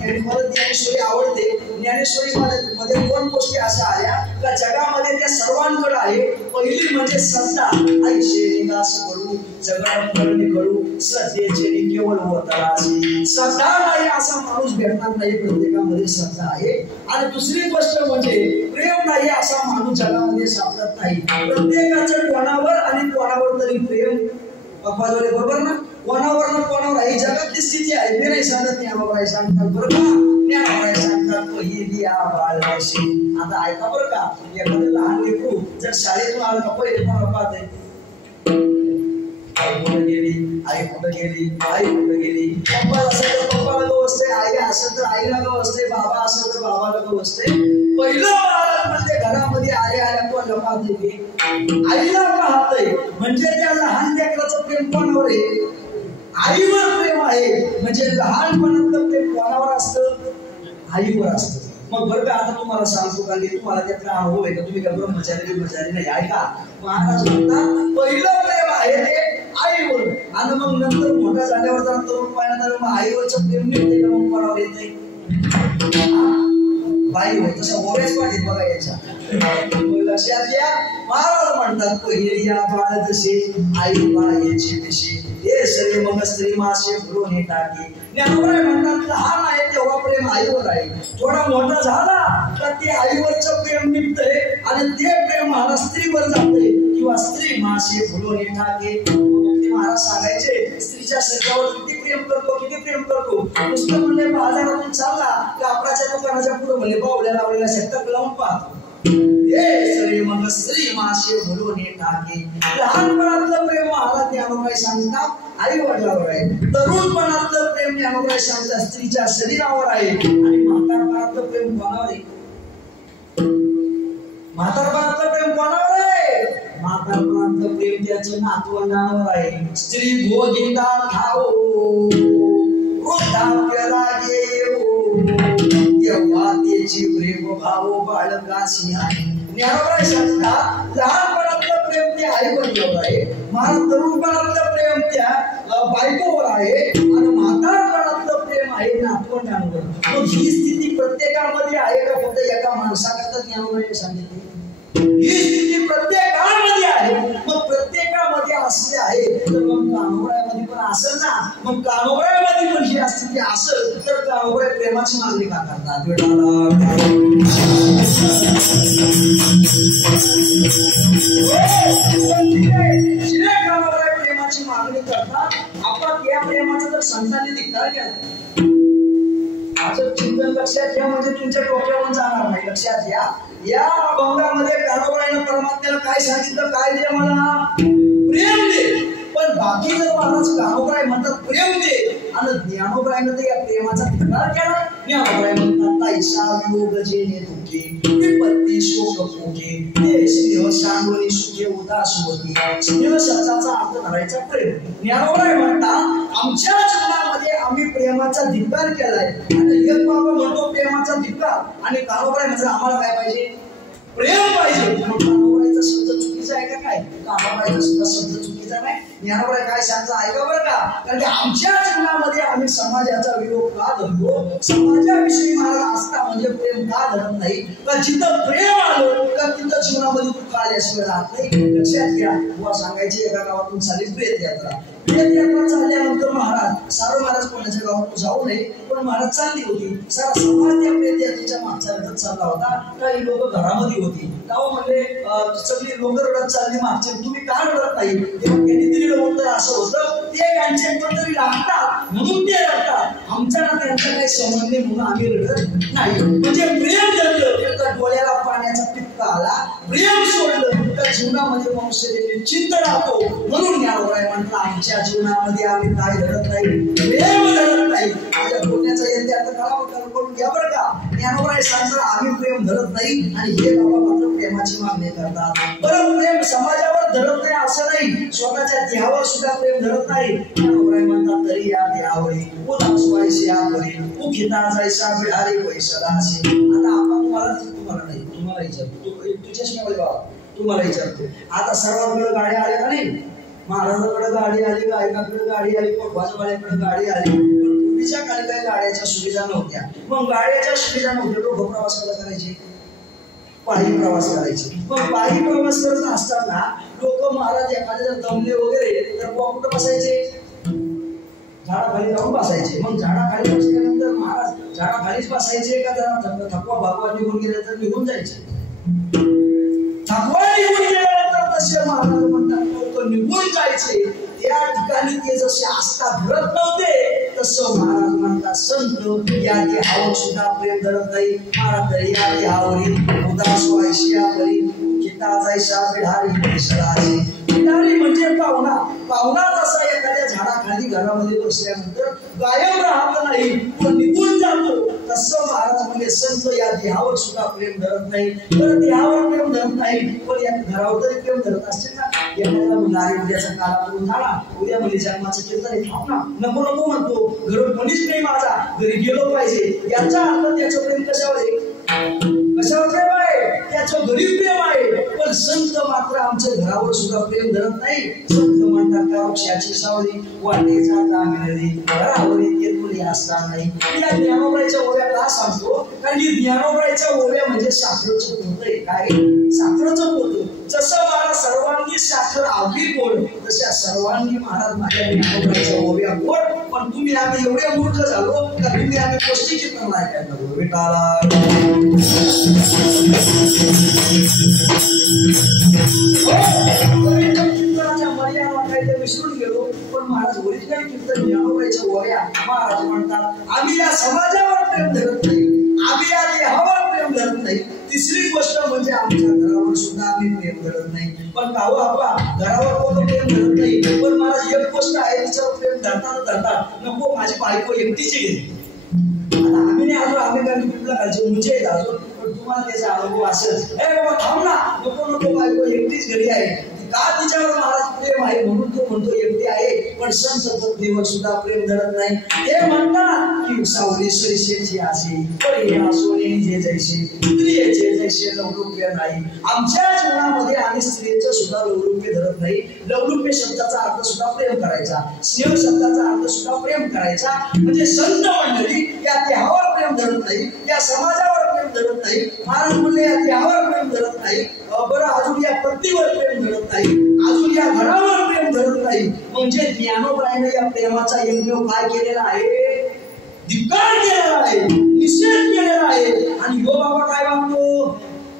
ज्ञानेश्वरी आवडते. ज्ञानेश्वरी मध्ये दोन गोष्टी अशा आल्या का जगामध्ये त्या सर्वांकडे आहे. पहिली म्हणजे श्रद्धा. ऐशे निदास करू जगत करू सध्याचे केवळ वतरासी. श्रद्धा नाही असा माणूस भेटणार नाही, प्रत्येकामध्ये श्रद्धा आहे. आणि दुसरी गोष्ट म्हणजे प्रेम नाही असा माणूस जगामध्ये सापडत नाही. प्रत्येकाच्या कोणावर आणि कोणावर तरी प्रेम बाजूला, बरोबर ना. कोणावर ना कोणावर ही जगातली स्थिती आहे. मी नाही सांगत, ज्ञानोबराय सांगतात बरं का, ज्ञानोबराय सांगतात पहिली बाळशी. आता ऐका बरं का, एखादं लहान लेकरू जर शाळेतून आलं का पहिले कोणाला पाहते, आई कुठं गेली, आई कुठं गेली, आई कुठं गेली. पप्पा असेल तर पप्पाला गो असते, आई असेल तर आईला गो असते, बाबा असेल तर बाबाला गो असते. पहिलं बाळाला म्हणजे घरामध्ये आल्या कोणाला पाहते की आईला पाहतय. म्हणजे त्या लहान लेकराचं प्रेम कोणावर आहे, आईवर प्रेम आहे. म्हणजे लहानपणातलं प्रेम कोणावर असतं, आईवर असतं. मग बरं का, आता तुम्हाला सांगतो का, तुम्हाला त्यातला अनुभव आहे का, तुम्ही का ब्रह्मचारी नाही. ऐका, महाराज म्हणतात पहिलं प्रेम आहे ते आईवर, आणि मग नंतर मोठा झाल्यावर जर तरुण पाहण्यात आलं मग आईवरचं प्रेम मिळते का, मग कोणावर येते, बाईवर. तसं ओव्याच पाठीत बघा याच्या. लक्षात घ्या, महाराज म्हणतात पहिली बाळ जसे आई बायेची पिशी हे सगळे मग स्त्री मासे भरून टाकी. ज्ञानोबराय म्हणतात लहान आहे तेव्हा प्रेम आईवर आहे, थोडा मोठा झाला तर ते आईवरचं प्रेम निघतंय आणि ते प्रेम महाराज स्त्रीवर जाते किंवा स्त्री मासे भरून टाके. तुकारामांवरती महाराज सांगायचे स्त्रीच्या शरीरावर किती प्रेम करतो, किती प्रेम करतो. नुसतं म्हणले बाजारातून चालला की आपल्याच्या दुकानाच्या पुढे म्हणले बावड्या लावलेल्या शेतात लावून पाहतो. हे सरी मग स्त्री मासे बोलून टाके. लहानपणातलं प्रेम महाराज ज्ञानोबाई सांगतात आई वडिलावर आहे. तरुणपणातलं प्रेम ज्ञानोबाई सांगतात स्त्रीच्या शरीरावर आहे. आणि म्हातारपणातलं प्रेम कोणावर आहे? म्हातारपणातलं प्रेम कोणावर आहे? म्हातारपणातलं प्रेम त्याच्या नातवंडांवर आहे. स्त्री भोगिता खाओ वृद्धाप्य लागे तेव्हा त्याची प्रेम भाव बाळकाशी आहे. ज्ञानोबाई सांगतात लहानपणातलं प्रेम ते आई वडिलांवर आहे. तरुणपणातलं प्रेम त्या बायकोवर आहे. आणि म्हातारपणातलं प्रेम आहे नातवंडांवर. मग ही स्थिती प्रत्येकामध्ये आहे का फक्त एका माणसाकरता ज्ञानोबाईने सांगितली? ही स्थिती प्रत्येकामध्ये आहे. मग प्रत्येकामध्ये असले आहे तर मग कानोबाईमध्ये पण असेल ना. मग कानोबाईमध्ये पण ही स्थिती असेल तर कानोबाई प्रेमाची मागणी का करतात? कानोबाई प्रेमाची मागणी करतात. आपण त्या प्रेमाचा जर संतांनी धिक्कार केला असं चिंतन लक्षात घ्या, म्हणजे तुमच्या डोक्यावरून जाणार नाही. लक्षात घ्या या अभंगामध्ये कानोबाईनं परमात्म्याला काय सांगितलं? काय दे मला? प्रेम दे. पण बाकी जर महाराज कानोबाई म्हणतात प्रेम दे आणि ज्ञानोबाईनं तर या प्रेमाचा धिक्कार केला. ज्ञानोबाई म्हणतात ताईसा वियोग जेणे दुःखे विपत्ती शोक भोगे ते स्नेह सांडवणी सुखे उदास होती. स्नेह शब्दाचा अर्थ धरायचा प्रेम. ज्ञानोबाई म्हणतात आमच्या जीवनामध्ये आम्ही प्रेमाचा धिक्कार केलाय. आणि एक बाबा म्हणतो प्रेमाचा धिक्कार आणि कानोबाई म्हणजे आम्हाला काय पाहिजे? प्रेम पाहिजे. कानोबाईचा शब्द चुकीचा आहे का? काय कानोबाईचा सुद्धा शब्द चुकीचा नाही. ज्ञानोबाई काय सांगता ऐका बरं का. कारण की आमच्या जीवनामध्ये आम्ही समाजाचा विरोध का धरतो? समाजाविषयी महाराज असता म्हणजे प्रेम का धरत नाही? का जिथं प्रेम आलं का तिथं जीवनामध्ये दुःख आल्याशिवाय राहत नाही. लक्षात घ्या. बुवा सांगायची एका गावातून चालली प्रेत यात्रा. प्रेत यात्रा चालल्यानंतर महाराज सारं महाराज कोणाच्या गावातून जाऊ नये पण महाराज चालली होती. सारा समाज त्या प्रेत यात्रेच्या मागच्या रडत चालला होता. काही लोक घरामध्ये होती. तेव्हा म्हणले सगळी लोक रडत चालली मागचे, तुम्ही का रडत नाही? तेव्हा त्यांनी दिलेलं उत्तर असं होतं ते यांचे कोणतरी लागतात म्हणून ते रडतात. आमचा ना त्यांचा काही संबंध नाही म्हणून आम्ही रडत नाही. म्हणजे प्रेम धरलं तर डोळ्याला पाण्याचा टिपका आला. प्रेम सोडलं तर जीवनामध्ये मनुष्य चिंत राहतो. म्हणून ज्ञानोबाई म्हणतात आमच्या जीवनामध्ये आम्ही काय रडत नाही, प्रेम धरत नाही. माझ्या बोलण्याचा यंत्र आता कळून घ्या बरं का. ज्ञानोबाई सांगतात आम्ही प्रेम धरत नाही आणि हे बाबा मात्र प्रेमाची मागणी करतात. बरं प्रेम समाजावर धरत नाही असं नाही, स्वतःच्या देहावर सुद्धा प्रेम धरत नाही. ज्ञानोबाई म्हणतात तरी या देहावरी उदास व्हायचे यावरी उखिता जायचा बिहारी पैशालाशी. आता आपण तुम्हाला नाही तुम्हाला विचारतो तुझ्याशी बाबा तुम्हाला विचारतो. आता सर्वांकडे गाड्या आल्या का नाही? महाराजांकडे गाडी आली, गायकाकडे गाडी आली, पटवाजवाड्याकडे गाडी आली. पण पूर्वीच्या काळी काही गाड्याच्या सुविधा नव्हत्या. मग गाड्याच्या सुविधा नव्हत्या लोक प्रवास करायचे, पायी प्रवास करायचे. मग पायी प्रवास करत असताना लोक महाराज एखादे जर दमले वगैरे तर कुठं बसायचे? झाडाखाली जाऊन बसायचे. मग झाडाखाली बसल्यानंतर महाराज झाडाखालीच बसायचे का जरा थकवा भागवा निघून गेले तर निघून जायचे? थकवा निघून गेल्यानंतर तसे महाराज म्हणतात लोक निघून जायचे. त्या ठिकाणी ते जसे आस्था धरत नव्हते तसं महाराज म्हणतात संत या देहावर सुद्धा प्रेम धरत नाही. महाराज या देहावरील उदास व्हायशी यावरी किता जायशा बिहारी पैशालाशी. बिहारी म्हणजे पाहुणा. पाहुणा जसा एखाद्या झाडाखाली घरामध्ये बसल्यानंतर कायम राहत नाही पण निघून जातो तसं महाराज म्हणजे संत या देहावर सुद्धा प्रेम धरत नाही. तर देहावर प्रेम धरत नाही पण या घरावर तरी प्रेम धरत असते ना. एखाद्या मुलाने उद्याचा काळातून झाला उद्या म्हणजे जन्माचं कीर्तन थांब ना नको नको म्हणतो. घरून कोणीच नाही माझा घरी गेलो पाहिजे याचा अर्थ त्याचं प्रेम कशावर आहे? कशावर प्रेम आहे? त्याचं घरी प्रेम आहे. पण संत मात्र आमच्या घरावर सुद्धा प्रेम धरत नाही. संत म्हणतात का वृक्षाची सावली वाटेचा तामिळी घरावरील केतुली असणार नाही. या ज्ञानोबाईच्या ओव्या का सांगतो? कारण की ज्ञानोबाईच्या ओव्या म्हणजे साखरेचं पोत आहे. काय साखरेचं पोत. जसं मला सर्वांगी साखर आवडी गोड तशा सर्वांगी महाराज माझ्या ज्ञानोबाईच्या ओव्या गोड. पण तुम्ही आम्ही एवढे मूर्ख झालो का तुम्ही आम्ही पौष्टिक चित्र ऐकायला लागलो. विटाला चित्राच्या मर्यादा काय ते विसरून गेलो. कीर्तन ज्ञानोबाईच्या ओव्या महाराज म्हणतात आम्ही या समाजावर प्रेम धरत नाही, आम्ही या देहावर प्रेम धरत नाही. तिसरी गोष्ट म्हणजे आमच्या घरावर सुद्धा आम्ही प्रेम धरत नाही. पण काहू आपा घरावर कोण प्रेम धरत नाही, पण मला एक गोष्ट आहे तिच्यावर प्रेम धरतात नको माझी बायको एकटीची गेली. आता आम्ही नाही आलो, आम्ही काही पिपला घालचे उंचे आहेत अजून, पण तुम्हाला त्याचा अनुभव असेल. ए बाबा थांब ना, नको नको बायको एकटीच घरी आहे. का तिच्यावर महाराज प्रेम आहे म्हणून तो म्हणतो एकटी आहे, पण सण सप्तपदीवर सुद्धा प्रेम धरत नाही. ते म्हणतात की सावली सरीशेची आशी पण सोने जे जैसे स्त्रिये जे जैसे लवलुप्य नाही. आमच्या जीवनामध्ये आम्ही स्त्रियेचं सुद्धा लवलुप्य धरत नाही. लवलुप्य शब्दाचा अर्थ सुद्धा प्रेम करायचा, स्नेह शब्दाचा अर्थ सुद्धा प्रेम करायचा. म्हणजे संत मंडळी या देहावर प्रेम धरत नाही, या समाजावर प्रेम धरत नाही. महाराज म्हणले या देहावर प्रेम धरत नाही, बरं अजून या पत्नीवर प्रेम धरत नाही, अजून या घरावर प्रेम धरत नाही. म्हणजे ज्ञानोबाईने या प्रेमाचा यज्ञ काय केलेला आहे, धिक्कार केलेला आहे, निषेध केलेला आहे. आणि यो बाबा काय मागतो,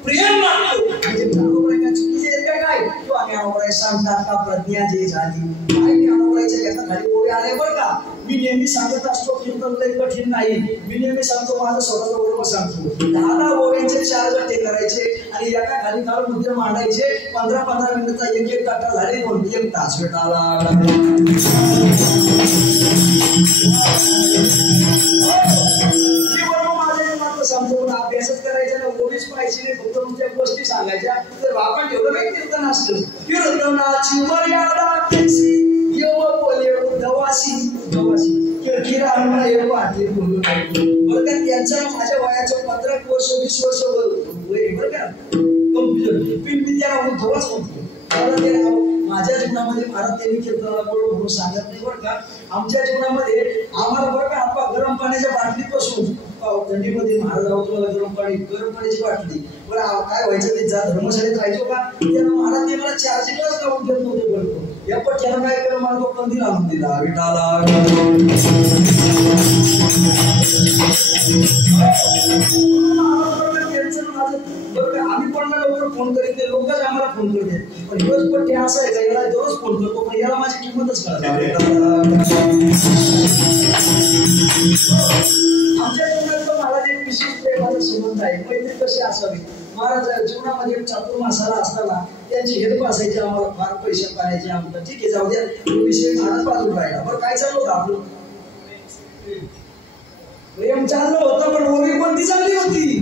प्रेम मागतो. म्हणजे ज्ञानोबाई काय चुकीचे आहेत काय किंवा ज्ञानोबाई सांगतात का प्रज्ञा जे झाली काय ज्ञानोबाईच्या एका खाली ओवे आले बरं का. मी नेहमी सांगत असतो कीर्तन लय कठीण नाही, मी नेहमी सांगतो माझं स्वतःचा बरोबर सांगतो 10 ओव्यांचे 4 गट्टे करायचे आणि एका खाली घालून मुद्दे मांडायचे. 15-15 मिनिटाचा एक काटा झाले, 1 तास भेटाला. समजून अभ्यासच करायचा ना, ओळीच पाहिजे नाही, फक्त तुमच्या गोष्टी सांगायच्या. तर आपण एवढं काही कीर्तन असतं. कीर्तनाची मर्यादा कशी येव बोले उद्धवासी उद्धवासी किरकिरा वाटले बोलू बरं का. त्यांच्या माझ्या वयाचं 15 वर्ष 20 वर्ष वय बरं का. मी त्याला उद्धवाच म्हणतो. माझ्या जीवनामध्ये महाराज त्यांनी कीर्तनाला बोलू म्हणून सांगत नाही बरं का. आमच्या जीवनामध्ये आम्हाला बरं का आपण गरम पाण्याच्या बाटलीपासून थंडीमध्ये महाराज तुम्हाला गरम पाण्याची बाटली बरं काय व्हायचं ते जा धर्मशाळेत राहायचो का. त्यानं महाराज ते मला 4 ग्लास लावून घेत नव्हते बरं. या पट्ट्यानं काय केलं, मला तो कंदील आणून दिला विठाला. आम्ही कोणाला लवकर फोन करीत नाही, लोकच आम्हाला फोन करते. पण दिवस पट्टे असं आहे का याला दररोज फोन करतो, पण याला माझी किंमतच कळत. आमच्या जीवनात महाराज एक विशेष प्रेमाचा संबंध आहे. मैत्री कशी असावी, महाराज जीवनामध्ये एक चातुर्मासाला असताना त्यांची हेल्प असायची, आम्हाला फार पैसे पाहायचे. आमचं ठीक आहे जाऊ द्या, विषय महाराज बाजूला राहिला. बरं काय चालू होतं आपलं, प्रेम चाललं होतं, पण ओवी कोणती चालली होती.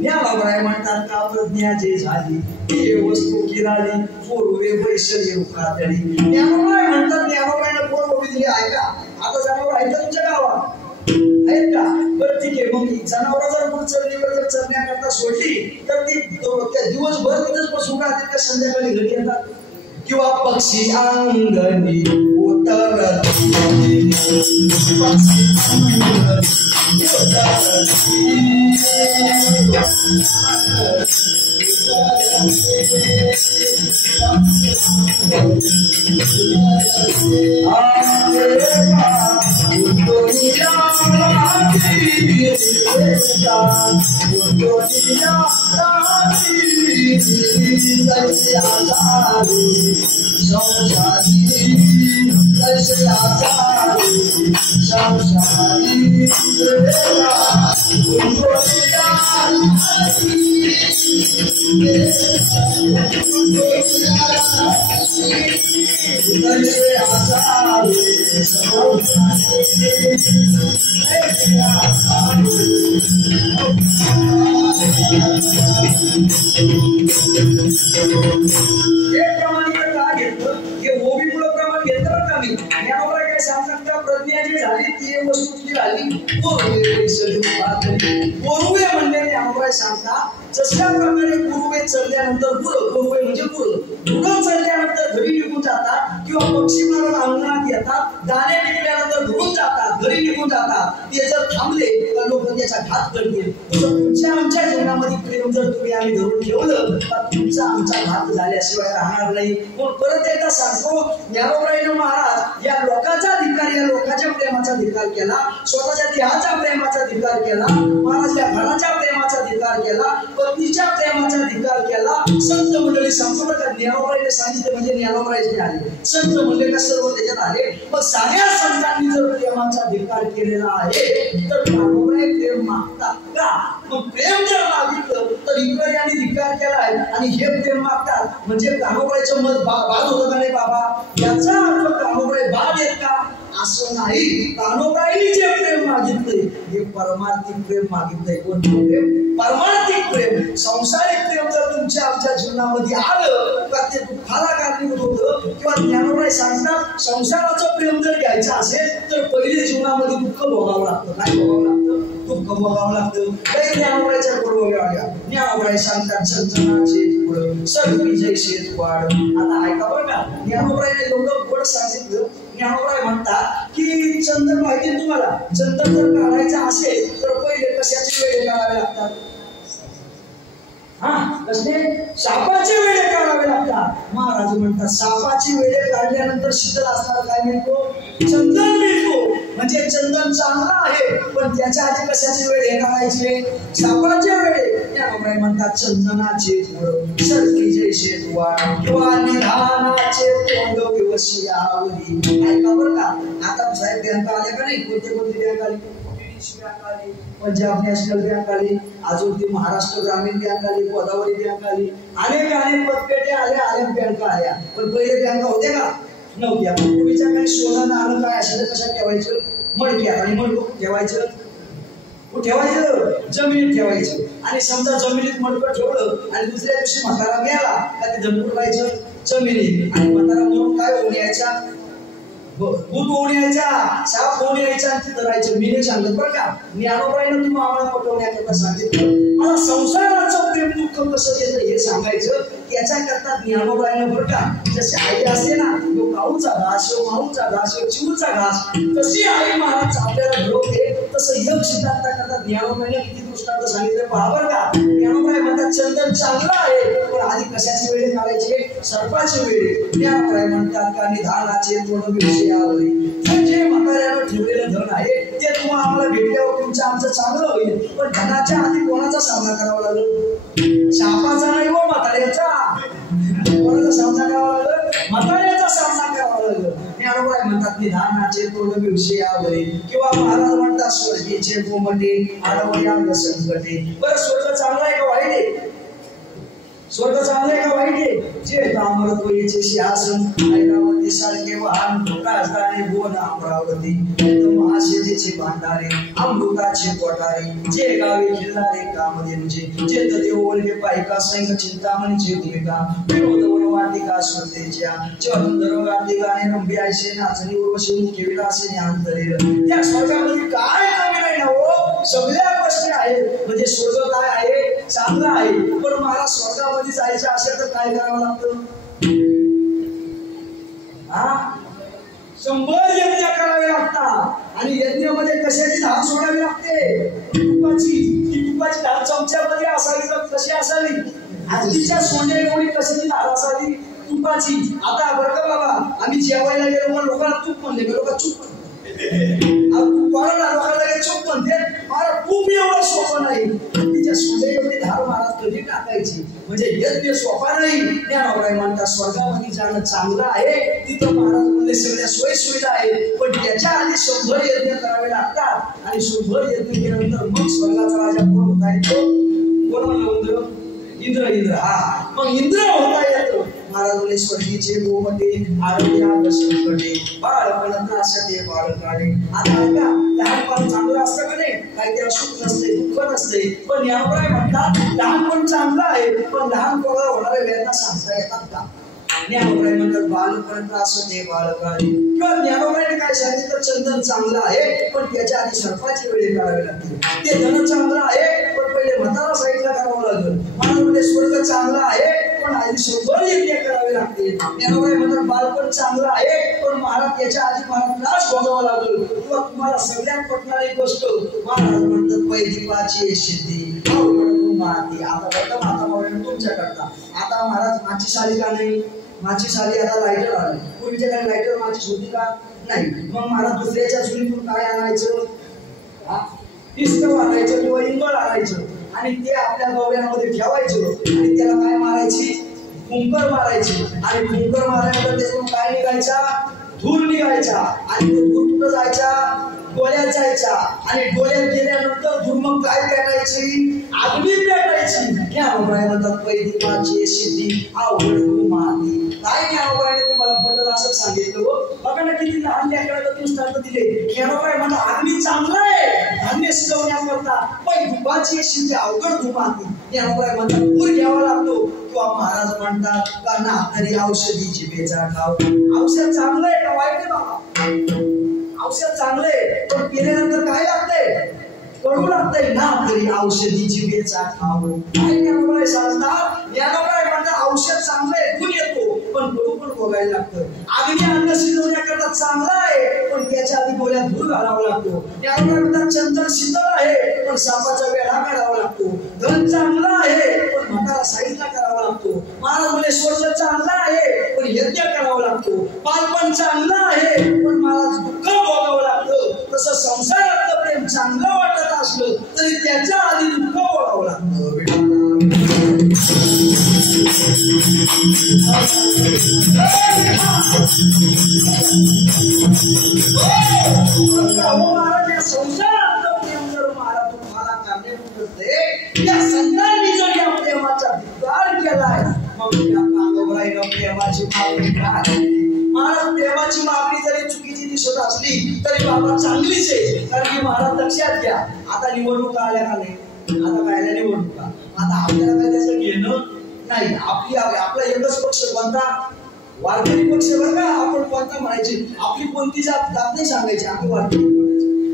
ज्ञानोबाई म्हणतात का प्रज्ञा जे झाली ती वस्तू किराली पोरवे वैश्य रुखातली. ज्ञानोबाई म्हणतात ज्ञानोबाईने कोण ओवी दिली आहे का. आता जनावर आहेत का तुमच्या गावात, आहेत का. बरं ठीक आहे, मग जनावर जर गुरचरणीवर जर चरण्याकरता सोडली तर ती त्या दिवसभर तिथंच बसून राहते का संध्याकाळी घरी येतात. किंवा पक्षी अंगणी उतरत पक्षी प्रज्ञा जी झाली ती वस्तू की झाली पोरुवे म्हणले ज्ञानोबाई सांगतात. जशा प्रकारे गुरुवे चढल्यानंतर गुरुवे म्हणजे गुरु चढल्यानंतर घरी निघून जातात किंवा पक्षी मारून अंगणात येतात, दाणे निघल्यानंतर धुवून जातात, घरी निघून जातात. ते जर थांबले तर लोक त्याचा घात करतील. तुमच्या आमच्या जीवनामध्ये प्रेम जर तुम्ही आम्ही धरून ठेवलं तर तुमचा आमचा घात झाल्याशिवाय राहणार नाही. पण परत एकदा सांगतो, ज्ञानोबाईने महाराज या लोकांचा धिक्कार, या लोकांच्या प्रेमाचा धिक्कार केला, स्वतःच्या देहाचा प्रेमाचा धिक्कार केला, महाराज या घराच्या प्रेमाचा धिक्कार केला, पत्नीच्या प्रेमाचा धिक्कार केला. संत मंडळी सांगतो का ज्ञानोबाईने सांगितले म्हणजे ज्ञानोबाईचे आले, संत म्हणले का सर्व त्याच्यात आले. मग साऱ्या संतांनी जर प्रेमाचा धिक्कार केलेला आहे तर ज्ञानोबाई प्रेम मागतात का? मग प्रेम जर मागितलं तर इकडे यांनी धिक्कार केलाय आणि हे प्रेम मागतात म्हणजे ज्ञानोबाईचं मत बाद होतं का नाही बाबा? याचा अर्थ ज्ञानोबाई बाद आहेत का? असं नाही. ज्ञानोबाईंनी जे प्रेम मागितले हे परमार्थिक प्रेम मागितलंय. कोणतं प्रेम? परमार्थिक प्रेम. संसारिक प्रेम जर तुमच्या आमच्या जीवनामध्ये आलं तर ते दुःखाला कारणीभूत होतं. किंवा ज्ञानोबाई सांगतात संसाराचं प्रेम जर घ्यायचं असेल तर पहिले जीवनामध्ये दुःख भोगावं लागतं. काय भोगावं लागतं? दुःख भोगावं लागतं. काही ज्ञानोबाईच्या बरोबर आल्या. ज्ञानोबाई सांगतात संतनाचे फुलं सर्वी जैसे वाढ. आता ऐका बरं का, ज्ञानोबाईने एवढं गोड सांगितलं. ज्ञानोबाई म्हणतात की चंदन माहिती तुम्हाला, चंदन जर काढायचं असेल तर पहिले कशाचे वेळे काढावे लागतात? कसले? सापाचे वेळे काढावे लागतात. महाराज म्हणतात सापाची वेळे काढल्यानंतर शीतल असणार काय मिळतो? चंदन मिळतो. म्हणजे चंदन चांगला आहे पण त्याच्या आधी कशाचे वेळे काढायचे? सापाचे वेळे. त्यामुळे म्हणतात चंदनाचे फळ सरकी जैसे द्वार किंवा निधानाचे तोंड विवशियावरी. ऐका बरं का, आता साहेब बँका आल्या का नाही? कोणते बँक आली? पंजाब नॅशनल बँक आली, अजून ती महाराष्ट्र ग्रामीण बँक आली, गोदावरी बँक आली, अनेक पतपेट्या आल्या, अनेक बँका आल्या. पण पहिले बँका होत्या का? नव्हत्या. पूर्वीच्या काही सोनं नाणं काय असेल कशात ठेवायचं? मडक्यात. आणि मडकं ठेवायचं ठेवायचं जमिनीत ठेवायचं. आणि समजा जमिनीत मडकं ठेवलं आणि दुसऱ्या दिवशी म्हातारा गेला का ते धनपूर राहायचं जमिनीत. आणि म्हातारा म्हणून काय होऊन यायचा? भूत होऊन यायचा, साप होऊन यायचा आणि तिथं राहायचं. मी नाही सांगत बरं का, ज्ञानोबाईनं तुम्ही आम्हाला पटवण्याकरता सांगितलं. मला संसाराचं प्रेम दुःख कसं येतं हे सांगायचं. याच्याकरता ज्ञानोबाईनं बरं का, जशी आई असते ना, तो काऊचा घास, माऊचा घास, चिवचा घास, तशी आई महाराज आपल्याला घडवते. तसं योग सिद्धांताकरता ज्ञानोबाईनं किती दृष्टांत सांगितलं पहा बरं का. ज्ञानोबाई म्हणतात चंदन चांगलं आहे पण आधी कशाचे वेळे काढायचे? सर्पाचे वेळे. ज्ञानोबाई म्हणतात का निधानाचे तोंड विषयावरी. जे म्हाताऱ्यानं ठेवलेलं धन आहे ते तुम्हाला आम्हाला भेटल्यावर तुमचं आमचं चांगलं होईल. पण धनाच्या आधी कोणाचा सामना करावा लागेल? शापाचा नाही हो, म्हाताऱ्याचा. कोणाचा सामना करावा लागेल? म्हाताऱ्याचा सामना करावा लागेल. ज्ञानोबाई म्हणतात निधानाचे तोंड विषयावरी. किंवा महाराज म्हणतात स्वर्गीचे कोमटे आडवया संकटे. बरं स्वर्ग चांगला आहे का वाईट आहे? स्वर्ग चांगलं आहे का वाईट आहे? जे ताम्रध्वजचे सिंहासन ऐरावती सारखे वाहन राजधानी भुवन अमरावती महाशेतीचे भांडारे अमृताचे कोठारे जे गावे खिल्लारे कामधेनुचे जे देव ओळखे पायका सैंग चिंतामणीची भूमिका विनोद वनवाटिका स्मृतीच्या चंदर गाती गाणे रंभी आयसे नाचणी उर्वशी मुख्य विलासे अंतरेल. त्या स्वर्गामध्ये काय कमी नाही ना हो, सगळ्या गोष्टी आहेत. म्हणजे स्वर्ग काय आहे? चांगलं आहे. पण मला स्वर्गामध्ये जायचं असेल तर काय करावं लागतं? 100 यज्ञ करावे लागतात. आणि यज्ञामध्ये कशाची धार सोडावी लागते? तुपाची. ती तुपाची धार चमच्यामध्ये असावी तर कशी असावी? हत्तीच्या सोंड्या एवढी कशाची धार असावी? तुपाची. आता बरं का बाबा, आम्ही जेवायला गेलो पण लोकांना तूप म्हणले, लोक चूप म्हणले. तूप वाढवला लोकांना चूप म्हणते. मला तूप एवढं सोपं नाही. हत्तीच्या सोंड्या एवढी धार महाराज कधी टाकायची? म्हणजे यज्ञ सोपा नाही. ज्ञानोबाई म्हणतात स्वर्गामध्ये जाणं चांगलं आहे. तिथं महाराज म्हणले सगळ्या सोयी सुविधा आहेत. पण त्याच्या आधी 100 यज्ञ करावे लागतात. आणि 100 यज्ञ केल्यानंतर मग स्वर्गाचा राजा कोण होता येतो? कोण म्हणलं? इंद्र. मग इंद्र होता येतो. महाराज म्हणले स्वर्गीचे गोमटे आरोग्या संकटे बाळपण त्रासते बाळकाडे. आता ऐका, लहानपण चांगलं असतं का नाही? काही त्याला सुख नसते, दुःख नसते. पण ज्ञानोबाई म्हणतात लहानपण चांगलं आहे पण लहान पोराला होणाऱ्या वेदना सांगता येतात का? ज्ञानोबाई म्हणतात बालपण त्रासते बाळकाडे. किंवा ज्ञानोबाईने काय सांगितलं? चंदन चांगलं आहे पण त्याच्या आधी सर्पाचे वेळे काढावे लागतील. ते धन चांगलं आहे पण पहिले म्हातारा साईडला करावं लागेल. मला म्हणजे स्वर्ग चांगला आहे पण आधी 100 यज्ञ करावे लागतील. ज्ञानोबाई म्हणतात बालपण चांगलं आहे पण महाराज त्याच्या आधी मला त्रास भोगावा लागेल. किंवा तुम्हाला सगळ्यात पटणारी गोष्ट महाराज म्हणतात पैदीपाची सिद्धी माती. आता बघा माता मावळ्यांना तुमच्याकरता आता महाराज माची साली का नाही? माची साली आता लायटर आले. पूर्वीच्या काही लायटर माची होती का? नाही. मग महाराज दुसऱ्याच्या चुलीतून काय आणायचं? पिस्तव आणायचं किंवा इंगळ आणायचं. आणि ते आपल्या गवऱ्यांमध्ये ठेवायचे आणि त्याला काय मारायची, कुंकर मारायची आणि कुंकर मारल्यानंतर त्यातून काय निघायचा, धूर निघायचा आणि तो धूर कुठं जायचा, डोळ्यात जायचा आणि डोळ्यात गेल्यानंतर धूर मग काय पेटायची, अग्नी पेटायची. या अवघाय म्हणतात पैदीपाची सिद्धी अवघड माती. काय नाही अवघाने तुम्हाला पटलं असं सांगितलं हो. बघा ना किती लहान लेकराला दृष्टांत दिले. अवघाय म्हणतात अग्नी चांगला आहे धान्य शिजवण्याकरता, पैदीपाची सिद्धी अवघड माती. या अवघाय म्हणतात पूर घ्यावा लागतो किंवा महाराज म्हणतात का ना तरी औषधीची बेचा खाव. औषध चांगलं आहे का वाईट आहे बाबा, औषध चांगले पण पिल्यानंतर काय लागतंय, कडू लागतंय ना तरी औषधीची बेचा खाव. काय ज्ञानोबा सांगतात, ज्ञानोबा म्हणतात औषध चांगलंय गुण येतो पण कडू पण भोगायला लागतं. अग्नी अन्न शिजवण्याकरता चांगला आहे पण त्याच्या आधी डोळ्यात धूर घालावा लागतो. ज्ञानोबा म्हणतात चंदन शीतळ आहे पण सापाचा वेढा काढावा लागतो. धन चांगला आहे पण म्हातारा साईडला करावा लागतो. महाराज म्हणजे स्वर्ग चांगला आहे पण यज्ञ करावा लागतो. बालपण चांगलं आहे पण महाराज दुःख भोगावं लागतं. तसं संसारातलं प्रेम चांगलं वाटत असलं तरी त्याच्या आधी दुःख भोगावं लागतं. महाराज या संसारातलं प्रेम जर महाराज तुम्हाला कारणीभूत करते, त्या संतांनी जर या प्रेमाचा धिक्कार केलाय मग त्या कांगोबराईनं प्रेमाची मागणी काय. महाराज प्रेमाची मागणी जरी चुकीची दिसत असली तरी बाबा चांगलीच आहे. कारण की महाराज लक्षात घ्या, आता निवडणुका आल्या का नाही, आता काय आल्या निवडणुका, आता आपल्याला काय त्याचं घेणं नाही. आपला एकच पक्ष कोणता, वारकरी पक्ष. बरं का आपण कोणता म्हणायचे, आपली कोणती जात नाही सांगायची, आम्ही वारकरी म्हणायचे.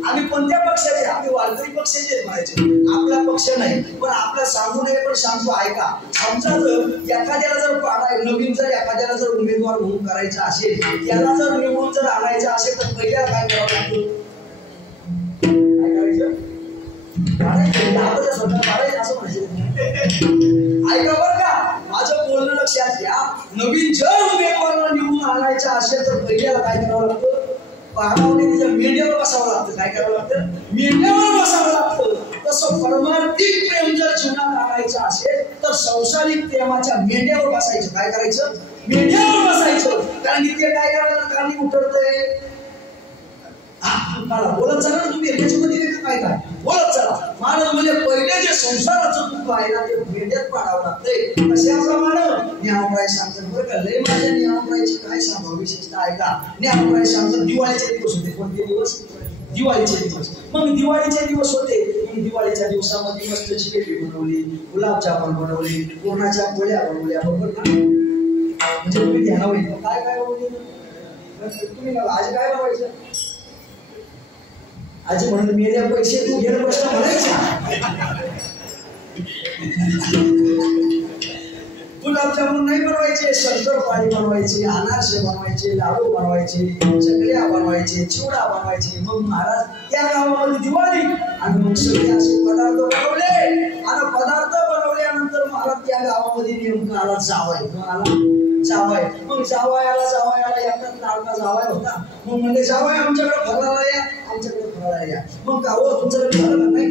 आम्ही कोणत्या पक्षाचे, आम्ही वारकरी पक्षाचे म्हणायचे. आपला पक्ष नाही पण आपला सांगू नये पण सांगतो ऐका. समजा जर एखाद्याला जर पाडा नवीन जर एखाद्याला जर उमेदवार म्हणून करायचा असेल, त्याला जर निवडून जर आणायचं असेल तर पहिल्या काय करावं लागतं, काय करायचं, काढायचं स्वतः काढायचं असं म्हणायचं. ऐका बरं का माझं बोलणं लक्षात घ्या. नवीन जर उमेदवाराला निवडून आणायचं असेल तर पहिल्याला काय करावं लागतं, पाडावणे तिच्या मेंढ्यावर बसावं लागतं. काय करावं लागतं, मेंढ्यावर बसावं लागतं. तसं परमार्थिक प्रेम जर जीवनात आणायचं असेल तर संसारिक प्रेमाच्या मेंढ्यावर बसायचं. काय करायचं, मेंढ्यावर बसायचं. कारण की ते काय करायला कारण उठवतंय, बोलत चला ना तुम्ही याच्यामध्ये काय काय बोलत चला. महाराज म्हणजे पहिले जे संसाराचं दुःख आहे ना ते मेंढ्यात पाडावं लागतंय. कशाप्रमाणे ज्ञानोबराय सांगतात बरं का, लय माझ्या ज्ञानोबरायची काय सांगावं विशेषतः ऐका. ज्ञानोबराय सांगतात दिवाळीचे दिवस होते. कोणते दिवस, दिवाळीचे दिवस. मग दिवाळीचे दिवस होते, मग दिवाळीच्या दिवसामध्ये मस्त जिलेबी बनवली, गुलाबजामुन बनवली, पुरणाच्या पोळ्या बनवल्या, बरोबर ना. म्हणजे तुम्ही ध्यान होईल काय काय बनवली तुम्ही, आज काय बनवायचं, आजी म्हणून मेल्या पैसे तू घेणं प्रश्न म्हणायचा. गुलाबजामुन नाही बनवायचे, शंकरपाळी बनवायची, अनारसे बनवायचे, लाडू बनवायचे, चकल्या बनवायचे, चिवडा बनवायचे. मग महाराज त्या गावामध्ये दिवाळी आणि मग सगळे असे पदार्थ बनवले आणि पदार्थ बनवल्यानंतर महाराज त्या गावामध्ये नेमकं आला जावाय. जावाय मग जावायाला एकटाच लाडका जावाय होता. मग म्हणजे जावाय आमच्याकडे फराळा या, आमच्याकडे फराळा या. मग का हो तुमच्याकडे झालं का, नाही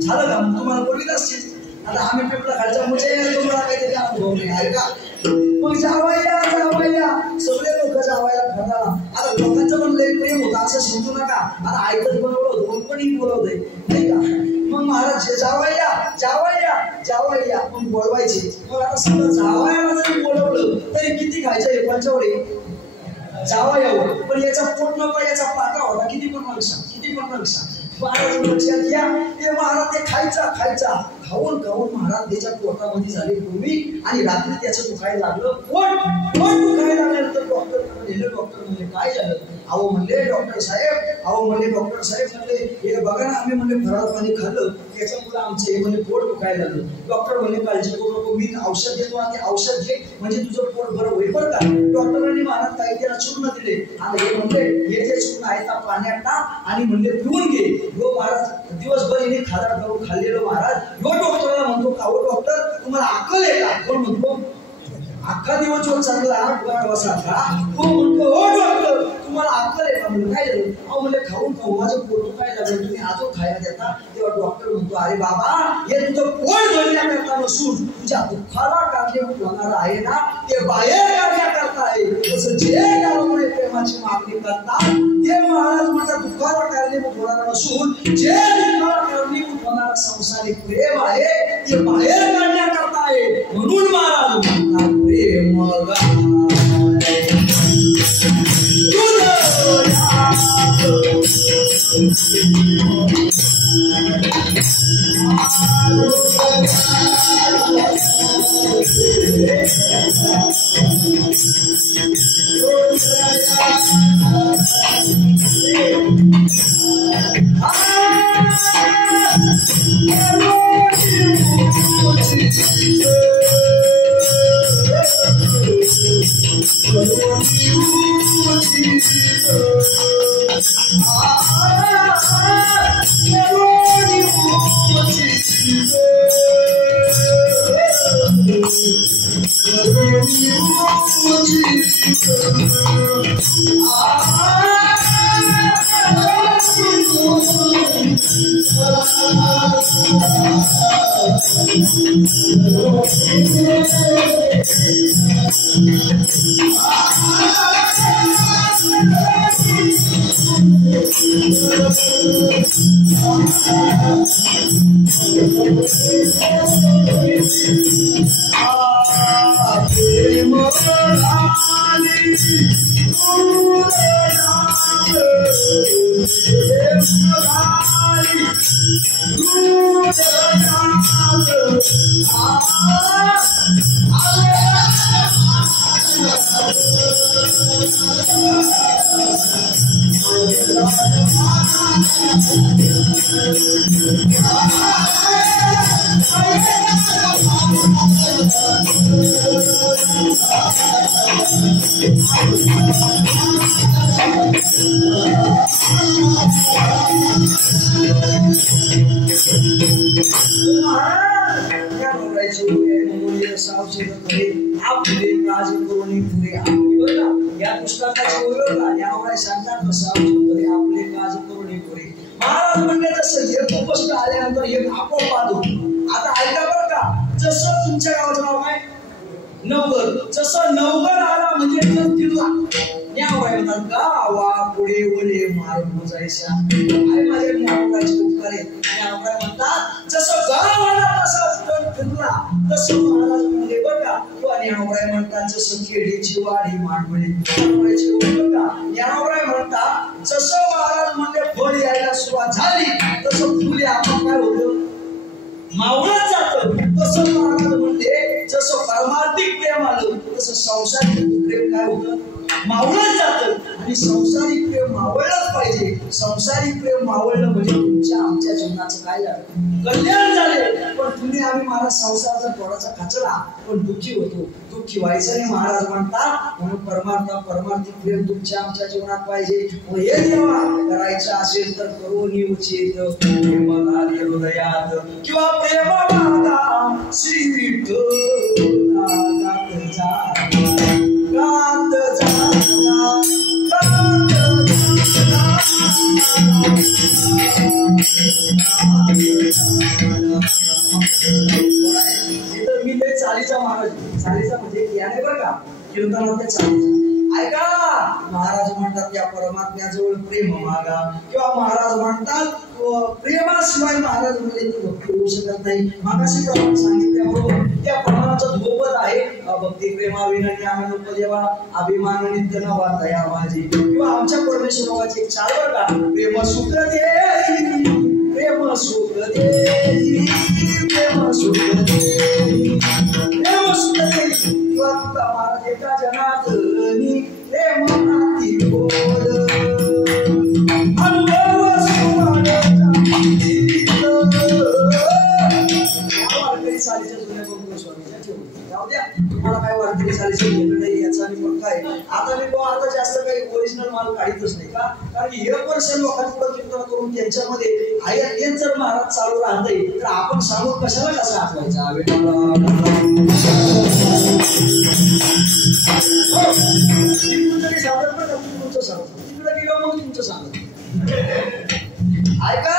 झालं का, मग तुम्हाला बोलवीत असतील. आता आम्ही पेपला खालच्या मुळे तुम्हाला काहीतरी अनुभव नाही आहे का. मग जावायला सगळे लोक जावायला फराळा. आता लोकांचं पण लय प्रेम होतं असं समजू नका. आता ऐकत बनवलं होतं कोणी बोलवतंय नाही का. मग महाराज जावया मग बोलवायचे. मग आता समजा जावयाला जरी बोलवलं तरी किती खायचं पंचावडे जावयावर, पण याचा पोट नव्हता, याचा पाटा होता. किती पण मागसा महाराज लक्षात घ्या. ते महाराज ते खायचा खाऊन महाराज त्याच्या पोटामध्ये झाले पूर्वी आणि रात्री त्याचं दुखायला लागलं. पोट दुखायला लागल्यानंतर डॉक्टर म्हणले काय झालं. अहो म्हणले डॉक्टर साहेब म्हणले हे बघा ना आम्ही म्हणले फराळ पाणी खाल्लं त्याच्यामुळे आमचं हे म्हणजे पोट दुखायला लागलं. डॉक्टर म्हणले काळजी करू नको, मी औषध देतो आणि ते औषध घे म्हणजे तुझं पोट बरं होईल बरं का. डॉक्टरांनी महाराज काही त्याला चूर्ण दिले आणि हे म्हणले हे जे चूर्ण आहे त्या पाण्यात टाक आणि म्हणले पिऊन घे. हो महाराज दिवसभर हिने खादाड करून खाल्लेलं महाराज. हो डॉक्टरला म्हणतो का हो डॉक्टर तुम्हाला अक्कल आहे का. कोण म्हणतो अख्खा दिवस जो चांगला गाड बसायचा. तो म्हणतो हो डॉक्टर तुम्हाला अक्कल आहे का. म्हणलं काय झालं. अहो म्हणले खाऊन माझं पोट दुखायला लागलं तुम्ही आजो खायला देता. तेव्हा डॉक्टर महाराजांकडे म्हणतो, अरे बाबा, हे तुझं पोट भरण्याकरता नसून तुझ्या दुःखाला कारणीभूत होणार आहे ना, ते बाहेर काढण्याकरता आहे. तसं जे गावामुळे प्रेमाची मागणी करतात ते महाराज म्हणतात दुःखाला कारणीभूत होणार नसून जे दुःखाला कारणीभूत होणार संसारिक प्रेम आहे ते बाहेर काढण्याकरता आहे. म्हणून महाराज म्हणतात प्रेम महाराज म्हणले तसं हे गोष्ट आल्यानंतर हे आपोआप आता ऐका बरं का, जसं तुमच्या गावाचं नाव काय नवगर, जसं नवगर आला म्हणजे तिरला न्यावाय म्हणतात गावा पुढे वले मारून जायचा आहे माझ्या न्यावराची उपकार आहे. न्यावराय म्हणतात जसं गाव आला तसा फिरला तसं महाराज म्हणले बघा. किंवा न्यावराय म्हणतात जसं केळीची वाढी मांडवली बघा. न्यावराय म्हणतात जसं महाराज म्हणले फळ यायला सुरुवात झाली तसं फुले आपण काय होतं मावळत जातं. तसं महाराज म्हणले जसं परमार्थिक प्रेम आलं तसं संसारिक प्रेम काय होतं मावळत जातं. आणि संसारिक प्रेम मावळलंच पाहिजे. संसारिक प्रेम मावळलं म्हणजे तुमच्या आमच्या जीवनाचं काय झालं कल्याण झाले. पण तुम्ही आम्ही महाराज संसाराचा थोडासा खचला पण दुःखी होतो. दुःखी व्हायचं नाही महाराज म्हणतात. म्हणून परमार्थिक प्रेम तुमच्या आमच्या जीवनात पाहिजे. हे देवा करायचं असेल तर करून उचित प्रेमदारी हृदयात किंवा प्रेम मागा श्री मी ते चालीचा महाराज चालीचा म्हणजे याने बरं का कीर्तनातल्या चालीचा ऐका. महाराज म्हणतात त्या परमात्म्याजवळ प्रेम मागा किंवा महाराज म्हणतात प्रेमाशिवाय महाराज म्हणजे भक्ती होऊ शकत नाही. मागाशी प्रमाण सांगितल्याबरोबर त्या प्रमाणाचं धोपद आहे भक्ती प्रेमाविना ज्ञानोपदेवा अभिमान नित्य नवा दया माझी. किंवा आमच्या परमेश्वराची एक चाल बरं का प्रेम सुख दे प्रेम सुख दे प्रेम सुख दे प्रेम सुख दे. किंवा तुला महाराज एका जनातनी प्रेमाती बोल अनुभव सालीच्या जुन्या बघू स्वामीच्या जाऊ द्या. तुम्हाला काय वारकरी सालीचं घेणं नाही याचा मी पण काय आता मी आता जास्त काही ओरिजिनल माल काढतच नाही का. कारण 1 वर्ष लोकांपुढे कीर्तन करून त्यांच्यामध्ये आहे तेच जर महाराज चालू राहते तर आपण सांगून कशाला कसं आठवायचा. तरी साधन तुमचं सांगतो तिकडे गेलं मग तुमचं सांगत ऐका.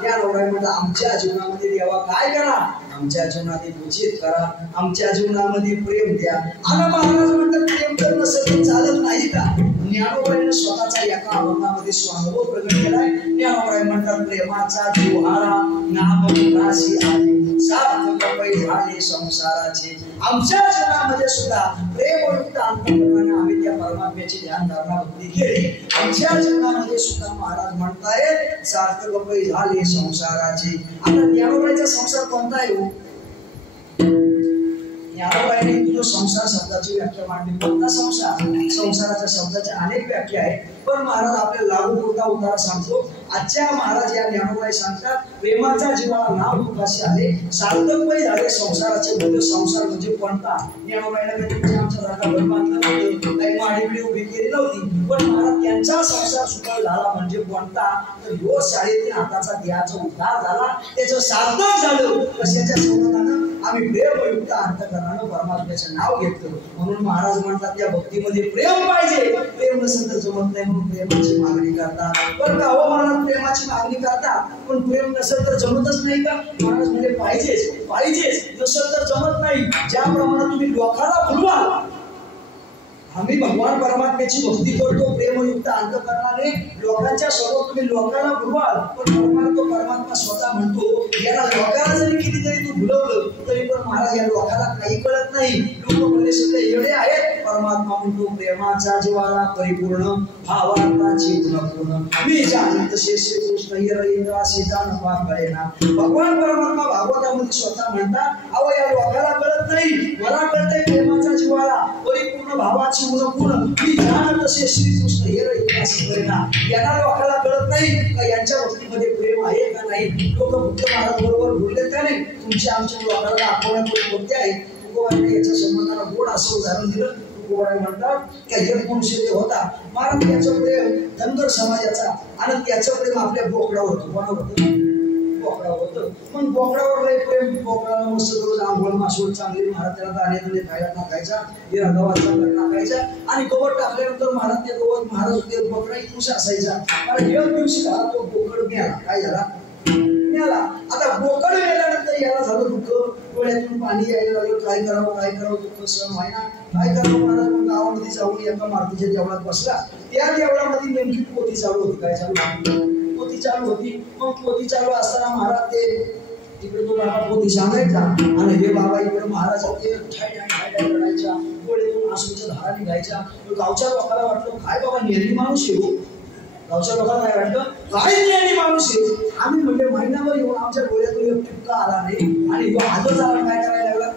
ज्ञानोबाई म्हणतात आमच्या जीवनामध्ये देवा काय करा, आमच्या जीवनात उचित करा, आमच्या जीवनामध्ये प्रेम द्या. आणि महाराज म्हणतात प्रेम तर नसेल चालत नाही का. ज्ञानोबाईने स्वतःचा एका अभंगामध्ये स्वानुभव प्रकट केलाय. ज्ञानोबाई म्हणतात प्रेमाचा जोहारा नाम उदासी आले, सार्थक पै झाले संसाराचे. आमच्या जीवनामध्ये सुद्धा प्रेमयुक्त अंतःकरणाने आम्ही त्या परमात्म्याची ध्यान धारणा भक्ती केली. आमच्या जीवनामध्ये सुद्धा महाराज म्हणतायत सार्थक पै झाले संसाराचे. आता ज्ञानोबाईचा संसार कोणता आहे हो? ज्ञानोबाईने जो संसार शब्दाची व्याख्या मांडली. कोणता संसार? संसाराच्या शब्दाच्या अनेक व्याख्या आहेत, पण महाराज आपल्याला लागू पुरता उतारा सांगतो. आजच्या महाराज या ज्ञानोबाई सांगतात प्रेमाचा जीवाला नाव उपाशी आले, सार्थकपै झाले संसाराचे. म्हणजे संसार म्हणजे कोणता? ज्ञानोबाईने कधी आमच्या जागा घर बांधलं नव्हतं, काही माडीपिढी उभी केली नव्हती, पण महाराज त्यांचा संसार सुखद झाला म्हणजे कोणता? तर ह्यो 3.5 हाताचा देहाचा उद्धार झाला, त्याचं सार्थक झालं. कशाच्या संबंधानं? आम्ही प्रेमयुक्त अंतःकरणानं परमात्म्याचं नाव घेतलं. म्हणून महाराज म्हणतात या भक्तीमध्ये प्रेम पाहिजे. प्रेम नसेल तर जमत नाही, म्हणून प्रेमाची मागणी करतात. पण का हो महाराज प्रेमाची मागणी करतात, पण प्रेम नसेल तर जमतच नाही का? महाराज म्हणजे पाहिजेच, पाहिजेच, नसेल तर जमत नाही. ज्याप्रमाणे तुम्ही लोकांना भुलवाल, आम्ही भगवान परमात्म्याची भक्ती करतो प्रेमयुक्त अंतःकरणाने, लोकांच्या समोर तुम्ही लोकांना भुलवाल, पण परमात्मा स्वतः म्हणतो याला लोकांना जरी कितीतरी तू भुलवलं तरी पण महाराज या लोकांना काही कळत नाही. लोक म्हणजे सगळे एवढे आहेत. परमात्मा म्हणतो प्रेमाचा जीवाला परिपूर्ण, भावार्थाची गुणपूर्ण, मी जाणे तसे श्रीकृष्ण हिरविंद्रासी जाण कळेना. भगवान परमात्मा भागवतामध्ये स्वतः म्हणतात अहो या लोकांना कळत नाही, मला कळतंय प्रेमाचा जीवाला परिपूर्ण, भावाची गुणपूर्ण, मी जाण तसे श्रीकृष्ण हिरविंद्रासी कळेना. यांना लोकांना कळत नाही का यांच्या भक्तीमध्ये प्रेम आहे का नाही. लोक मुख्य महाराज बरोबर बोलले का नाही. तुमच्या आमच्या लोकांना दाखवण्यात कोणते आहे. तुकोबाईने याच्या संबंधाला गोड असं उदाहरण दिलं. तुकोबाई म्हणतात की एक मनुष्य होता महाराज, त्याचं प्रेम धनगर समाजाचा आणि त्याचं प्रेम आपल्या बोकडावर होतं. कोणावर होतं? बोकडावर होतं. मग बोकडावर लय प्रेम. बोकडाला मस्त रोज आंघोळ मासोळ चांगली, महाराज त्याला दाणे दुणे खायला टाकायचा, हिरा गव्हात चांगला टाकायचा, आणि गवत टाकल्यानंतर महाराज ते गवत महाराज ते बोकडा इथून असायचा. आणि एक दिवशी घरात तो बोकड मिळाला. काय झाला? मिळाला. आता बोकड मिळाल्यानंतर याला झालं दुःख, डोळ्यातून पाणी यायला लागलं. काय करावं दुःख सहन व्हायना. काय करावं महाराज? मग गावामध्ये जाऊन एका मारुतीच्या देवळात बसला. त्या देवळामध्ये नेमकी पोथी चालू होती. काय चालू होती? पोथी चालू होती. मग पोथी चालू असताना महाराज ते तिकडे तो बाबा पोथी सांगायचा आणि हे बाबा इकडे महाराज ते ठाय रडायच्या, डोळ्यातून आसूच्या धारा निघायच्या. गावच्या लोकांना वाटलं काय बाबा नेहमी माणूस येऊ. गावच्या लोकांना काय वाटलं काय नेहमी माणूस आहे. आम्ही म्हणजे महिनाभर येऊन आमच्या डोळ्यातून एक टिपका आला नाही आणि तो आजच आला. काय करायला लागला?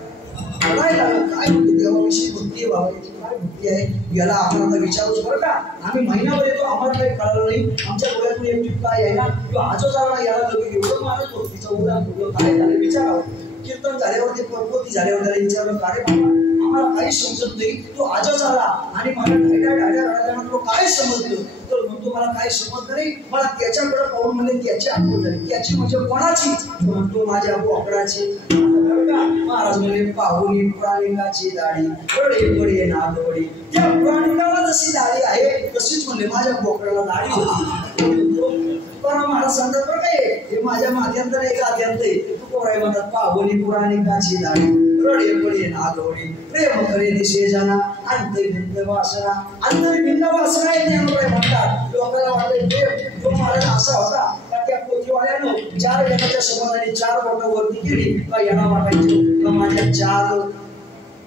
रडायला लागला. काय म्हणते देवाविषयी भक्ती आहे बाबा, याची काय भक्ती आहे याला आपण आता विचारूच बरं का. आम्ही महिनाभर येतो, आम्हाला काही कळलं नाही, आमच्या डोळ्यातून एक टिपका यायला किंवा आजच आला याला लगेच एवढं महाराज भक्तीचं उदाहरण काय झालं विचारावं. कीर्तन झाल्यावर ते पोथी झाल्यावर त्याला विचारलं काय बाबा आम्हाला काही समजत नाही, तो आजच आला आणि मला ढाड्या रडायला तो काय समजलं. तर म्हणतो मला काय समजलं नाही. मला त्याच्याकडे पाहून म्हणजे त्याची आठवण झाली. त्याची म्हणजे कोणाची? म्हणतो माझ्या बोकडाची. महाराज म्हणजे पाहुणी पुराणिकाची दाढी बडे बडे नादवडी. त्या पुराणिकाला जशी दाढी आहे तशीच म्हणजे माझ्या बोकडाला दाढी होती. पण महाराज सांगतात बरं काय हे माझ्या माध्यंतर एक आद्यंत आहे. तुकोबाई म्हणतात पाहुणी पुराणिकाची दाढी रडे बडे नादवडी, प्रेम करे दिशे जना अंतर्भिन्न वासना. अंतर्भिन्न वासना आहे ज्ञानोबाई म्हणतात. लोकांना वाटतं प्रेम तो महाराज असा होता का त्या पोथीवाल्यानं 4 जणांच्या संबंधाने 4 बोटं वरती केली का याला वाटायचं का माझ्या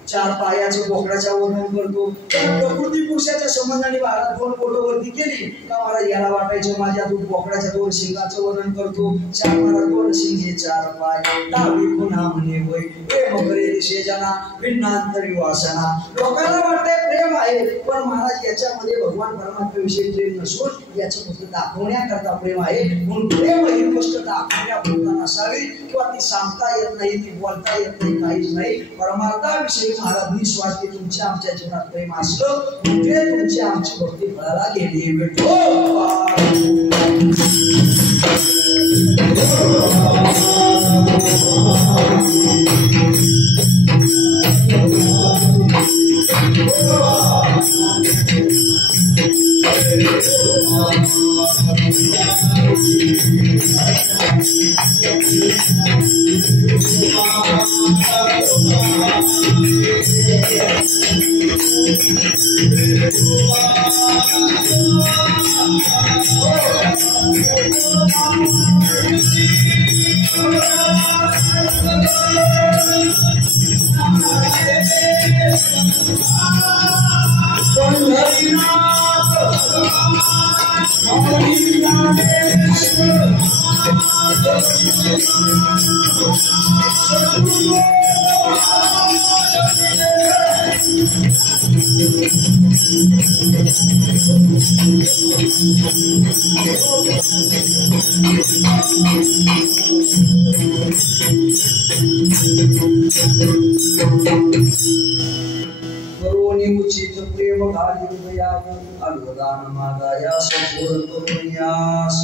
4 पायाचं बोकडाच्या वर्णन करतो. प्रकृती पुरुषाच्या संबंधाने महाराज 2 बोटं वरती केली का महाराज याला वाटायचं माझ्या बोकडाच्या 2 शिंगाचं वर्णन करतो. 4 महाराज 2 शिंगे 4 पाय डावी पुन्हा म्हणे होय प्रेम करे दिशे जना भिन्नांतरी वासना. लोकांना वाटतंय प्रेम आहे पण महाराज याच्यामध्ये भगवान परमात्म्याविषयी प्रेम नसून याचं फक्त दाखवण्याकरता प्रेम आहे. म्हणून प्रेम ही गोष्ट दाखवण्यापुरता नसावी किंवा ती सांगता येत नाही, ती बोलता येत नाही, काहीच नाही. परमार्थाविषयी महाराज निस्वार्थ तुमच्या आमच्या जीवनात प्रेम असलं म्हणजे तुमची आमची भक्ती फळाला गेली. उचित प्रेम घाली हृदयात अलवदान मागाया सपूर करुण्यास.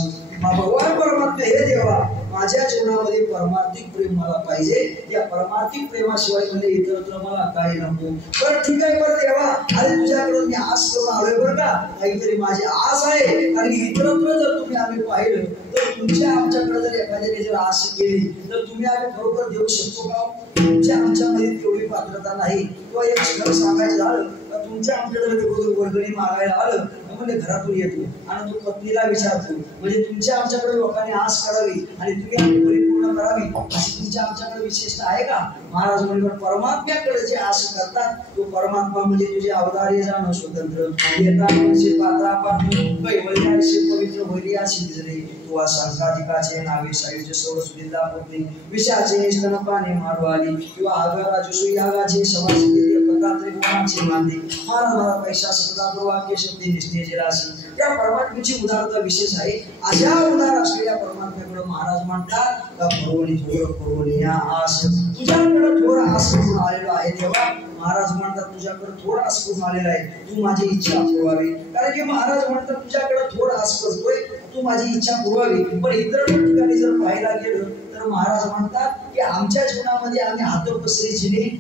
भगवान परमात्मा हे देवा माझ्या जीवनामध्ये परमार्थिक प्रेम मला पाहिजे. या परमार्थिक प्रेमाशिवाय म्हणजे इतरत्र मला काही नको. बरं ठीक आहे बरं देवा, अरे तुझ्याकडून मी आस करून आलोय बरं का, काहीतरी माझी आस आहे. कारण इतरत्र जर तुम्ही आम्ही पाहिलं तर तुमच्या आमच्याकडे जर एखाद्याने जर आस केली तर तुम्ही आम्ही बरोबर देऊ शकतो का? तुमच्या आमच्यामध्ये तेवढी पात्रता नाही. किंवा एक खरं सांगायचं झालं तर तुमच्या आमच्याकडे वर्गणी मागायला आलं म्हणजे घरातून येतो आणि तो पत्नीला विचारतो. म्हणजे तुमच्या आमच्याकडे लोकांनी आस करावी आणि तुम्ही आम्ही परिपूर्ण करावी अशी तुमच्या आमच्याकडे विशेषता आहे का? महाराज म्हणजे परमात्म्याकडे जे आस करतात तो परमात्मा म्हणजे तुझे अवतारी जाणं स्वतंत्र येता म्हणजे पात्रा पाठवून कैवल्याशी पवित्र होईल अशी दिसले. तू संकाधिकाचे नावे सायुचे सोडसुदिल्ला पत्नी विषाचे स्तनपाने मारवाली किंवा आगाराजुसु यागाचे समासिद्धी त्रिभुवनाचे मानते. महाराज मला पैसा सतता वाक्य शब्दी निष्ठेचे राशी. त्या परमात्म्याची उदारता विशेष आहे. अशा उदार असलेल्या परमात्म्याकडे महाराज म्हणतात का परवणी थोर परवणी या आस. तुझ्याकडे थोडा आस करून आलेला आहे तेव्हा महाराज म्हणतात तुझ्याकडे थोडा आस करून आलेला आहे, तू माझी इच्छा पुरवावी. कारण की महाराज म्हणतात तुझ्याकडे थोडा आस करतोय, तू माझी इच्छा पुरवावी. पण इतर ठिकाणी जर पाहायला गेलं तर महाराज म्हणतात की आमच्या जीवनामध्ये आम्ही हातपसरीची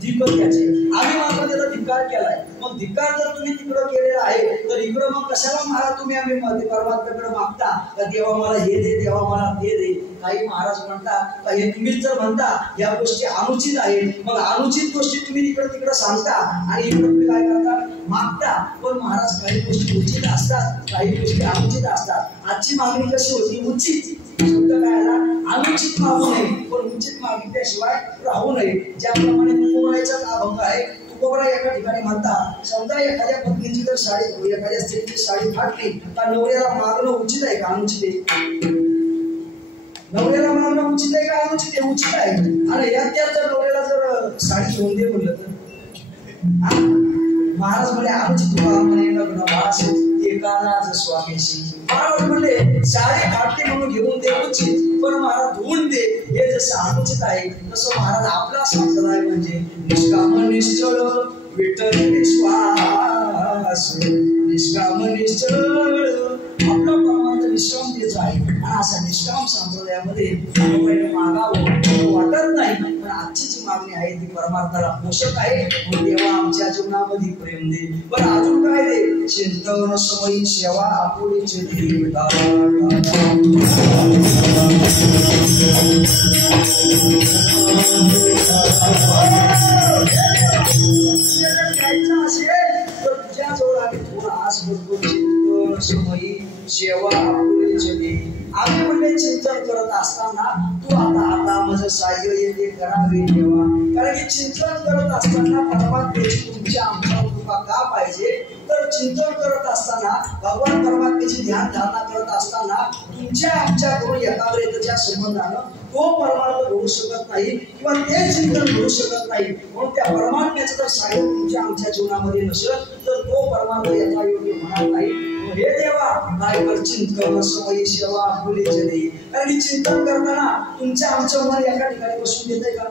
धिक्काराचे आम्ही मात्र त्याचा धिक्कार केलाय. मग धिक्कार जर तुम्ही तिकडं केलेला आहे तर इकडं मग कशाला महाराज तुम्ही आम्ही परमात्म्याकडे मागता का देवा मला हे दे, देवा मला ते दे. काही महाराज म्हणतात का हे तुम्हीच जर म्हणता या गोष्टी अनुचित आहेत, मग अनुचित गोष्टी तुम्ही इकडं तिकडं सांगता आणि इकडं तुम्ही काय करता मागता. पण महाराज काही गोष्टी उचित असतात, काही गोष्टी अनुचित असतात. आजची मागणी कशी होती? उचित. शब्द काय आला? अनुचित मागू नये पण उचित मागितल्याशिवाय राहू नये. ज्याप्रमाणे तुकोबराचा अभंग आहे. तुकोबरा एका ठिकाणी म्हणतात समजा एखाद्या पत्नीची जर साडी एखाद्या स्त्रीची साडी फाटली तर नवऱ्याला मागणं उचित आहे का अनुचित आहे? नवऱ्याला मागणं उचित आहे का अनुचित आहे? उचित आहे. आणि यात जर नवऱ्याला जर साडी घेऊन दे म्हणलं तर महाराज म्हणे अनुचित म्हणे लग्न भास एकानाच स्वामीशी. महाराज म्हणले साडी फाटली म्हणून घेऊन दे उचित, पण महाराज धुवून दे हे जसं अनुचित आहे तसं महाराज आपला संप्रदाय म्हणजे निष्काम निश्चळ विठ्ठल विश्वास. निष्काम निश्चळ आपला परमार्थ निष्काम द्यायचा आहे. आणि असा निष्काम संप्रदायामध्ये मागावं वाटत नाही. पण आजची जी मागणी आहे ती परमार्थाला पोषक आहे. देवा आमच्या जीवनामध्ये प्रेम दे. पण अजून काय दे? चिंतन समयी सेवा आपुलीची तुझ्याजवळ आम्ही थोडा आस करतो. चिंतन समयी सेवा आपुलीची. आम्ही म्हणजे चिंतन करत असताना तू आता माझं साह्य येते करावे देवा. कारण की चिंतन करत असताना परमात्म्याची तुमच्या आमच्या कृपा का पाहिजे? तर चिंतन करत असताना भगवान परमात्म्याची ध्यान धारणा करत असताना तुमच्या आमच्याकडून एकाग्रतेच्या संबंधानं तो परमार्थ घडू शकत नाही किंवा ते चिंतन घडू शकत नाही. म्हणून त्या परमात्म्याचं जर साह्य तुमच्या आमच्या जीवनामध्ये नसेल तर तो परमार्थ याचा योग्य होणार नाही. हे देवा काय कर चिंतन समयी सेवा आपुलीची दे. कारण चिंतन करताना तुमच्या आमच्या मन एका ठिकाणी बसून देत आहे का?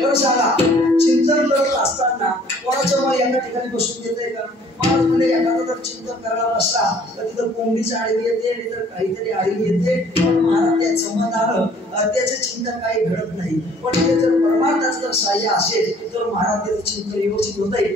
बरं सांगा, चिंतन करत असताना कोणाचं मन एका ठिकाणी बसून देतंय का? महाराज म्हणजे एखादा जर चिंतन करायला बसला तर तिथं कोंबडीची आडवी येते आणि तर काहीतरी आडवी येते, पण महाराज त्या संबंध आलं त्याचं चिंतन काही घडत नाही. पण ते जर परमार्थाचं जर साह्य असेल तर महाराज त्याचं चिंतन व्यवस्थित होत आहे.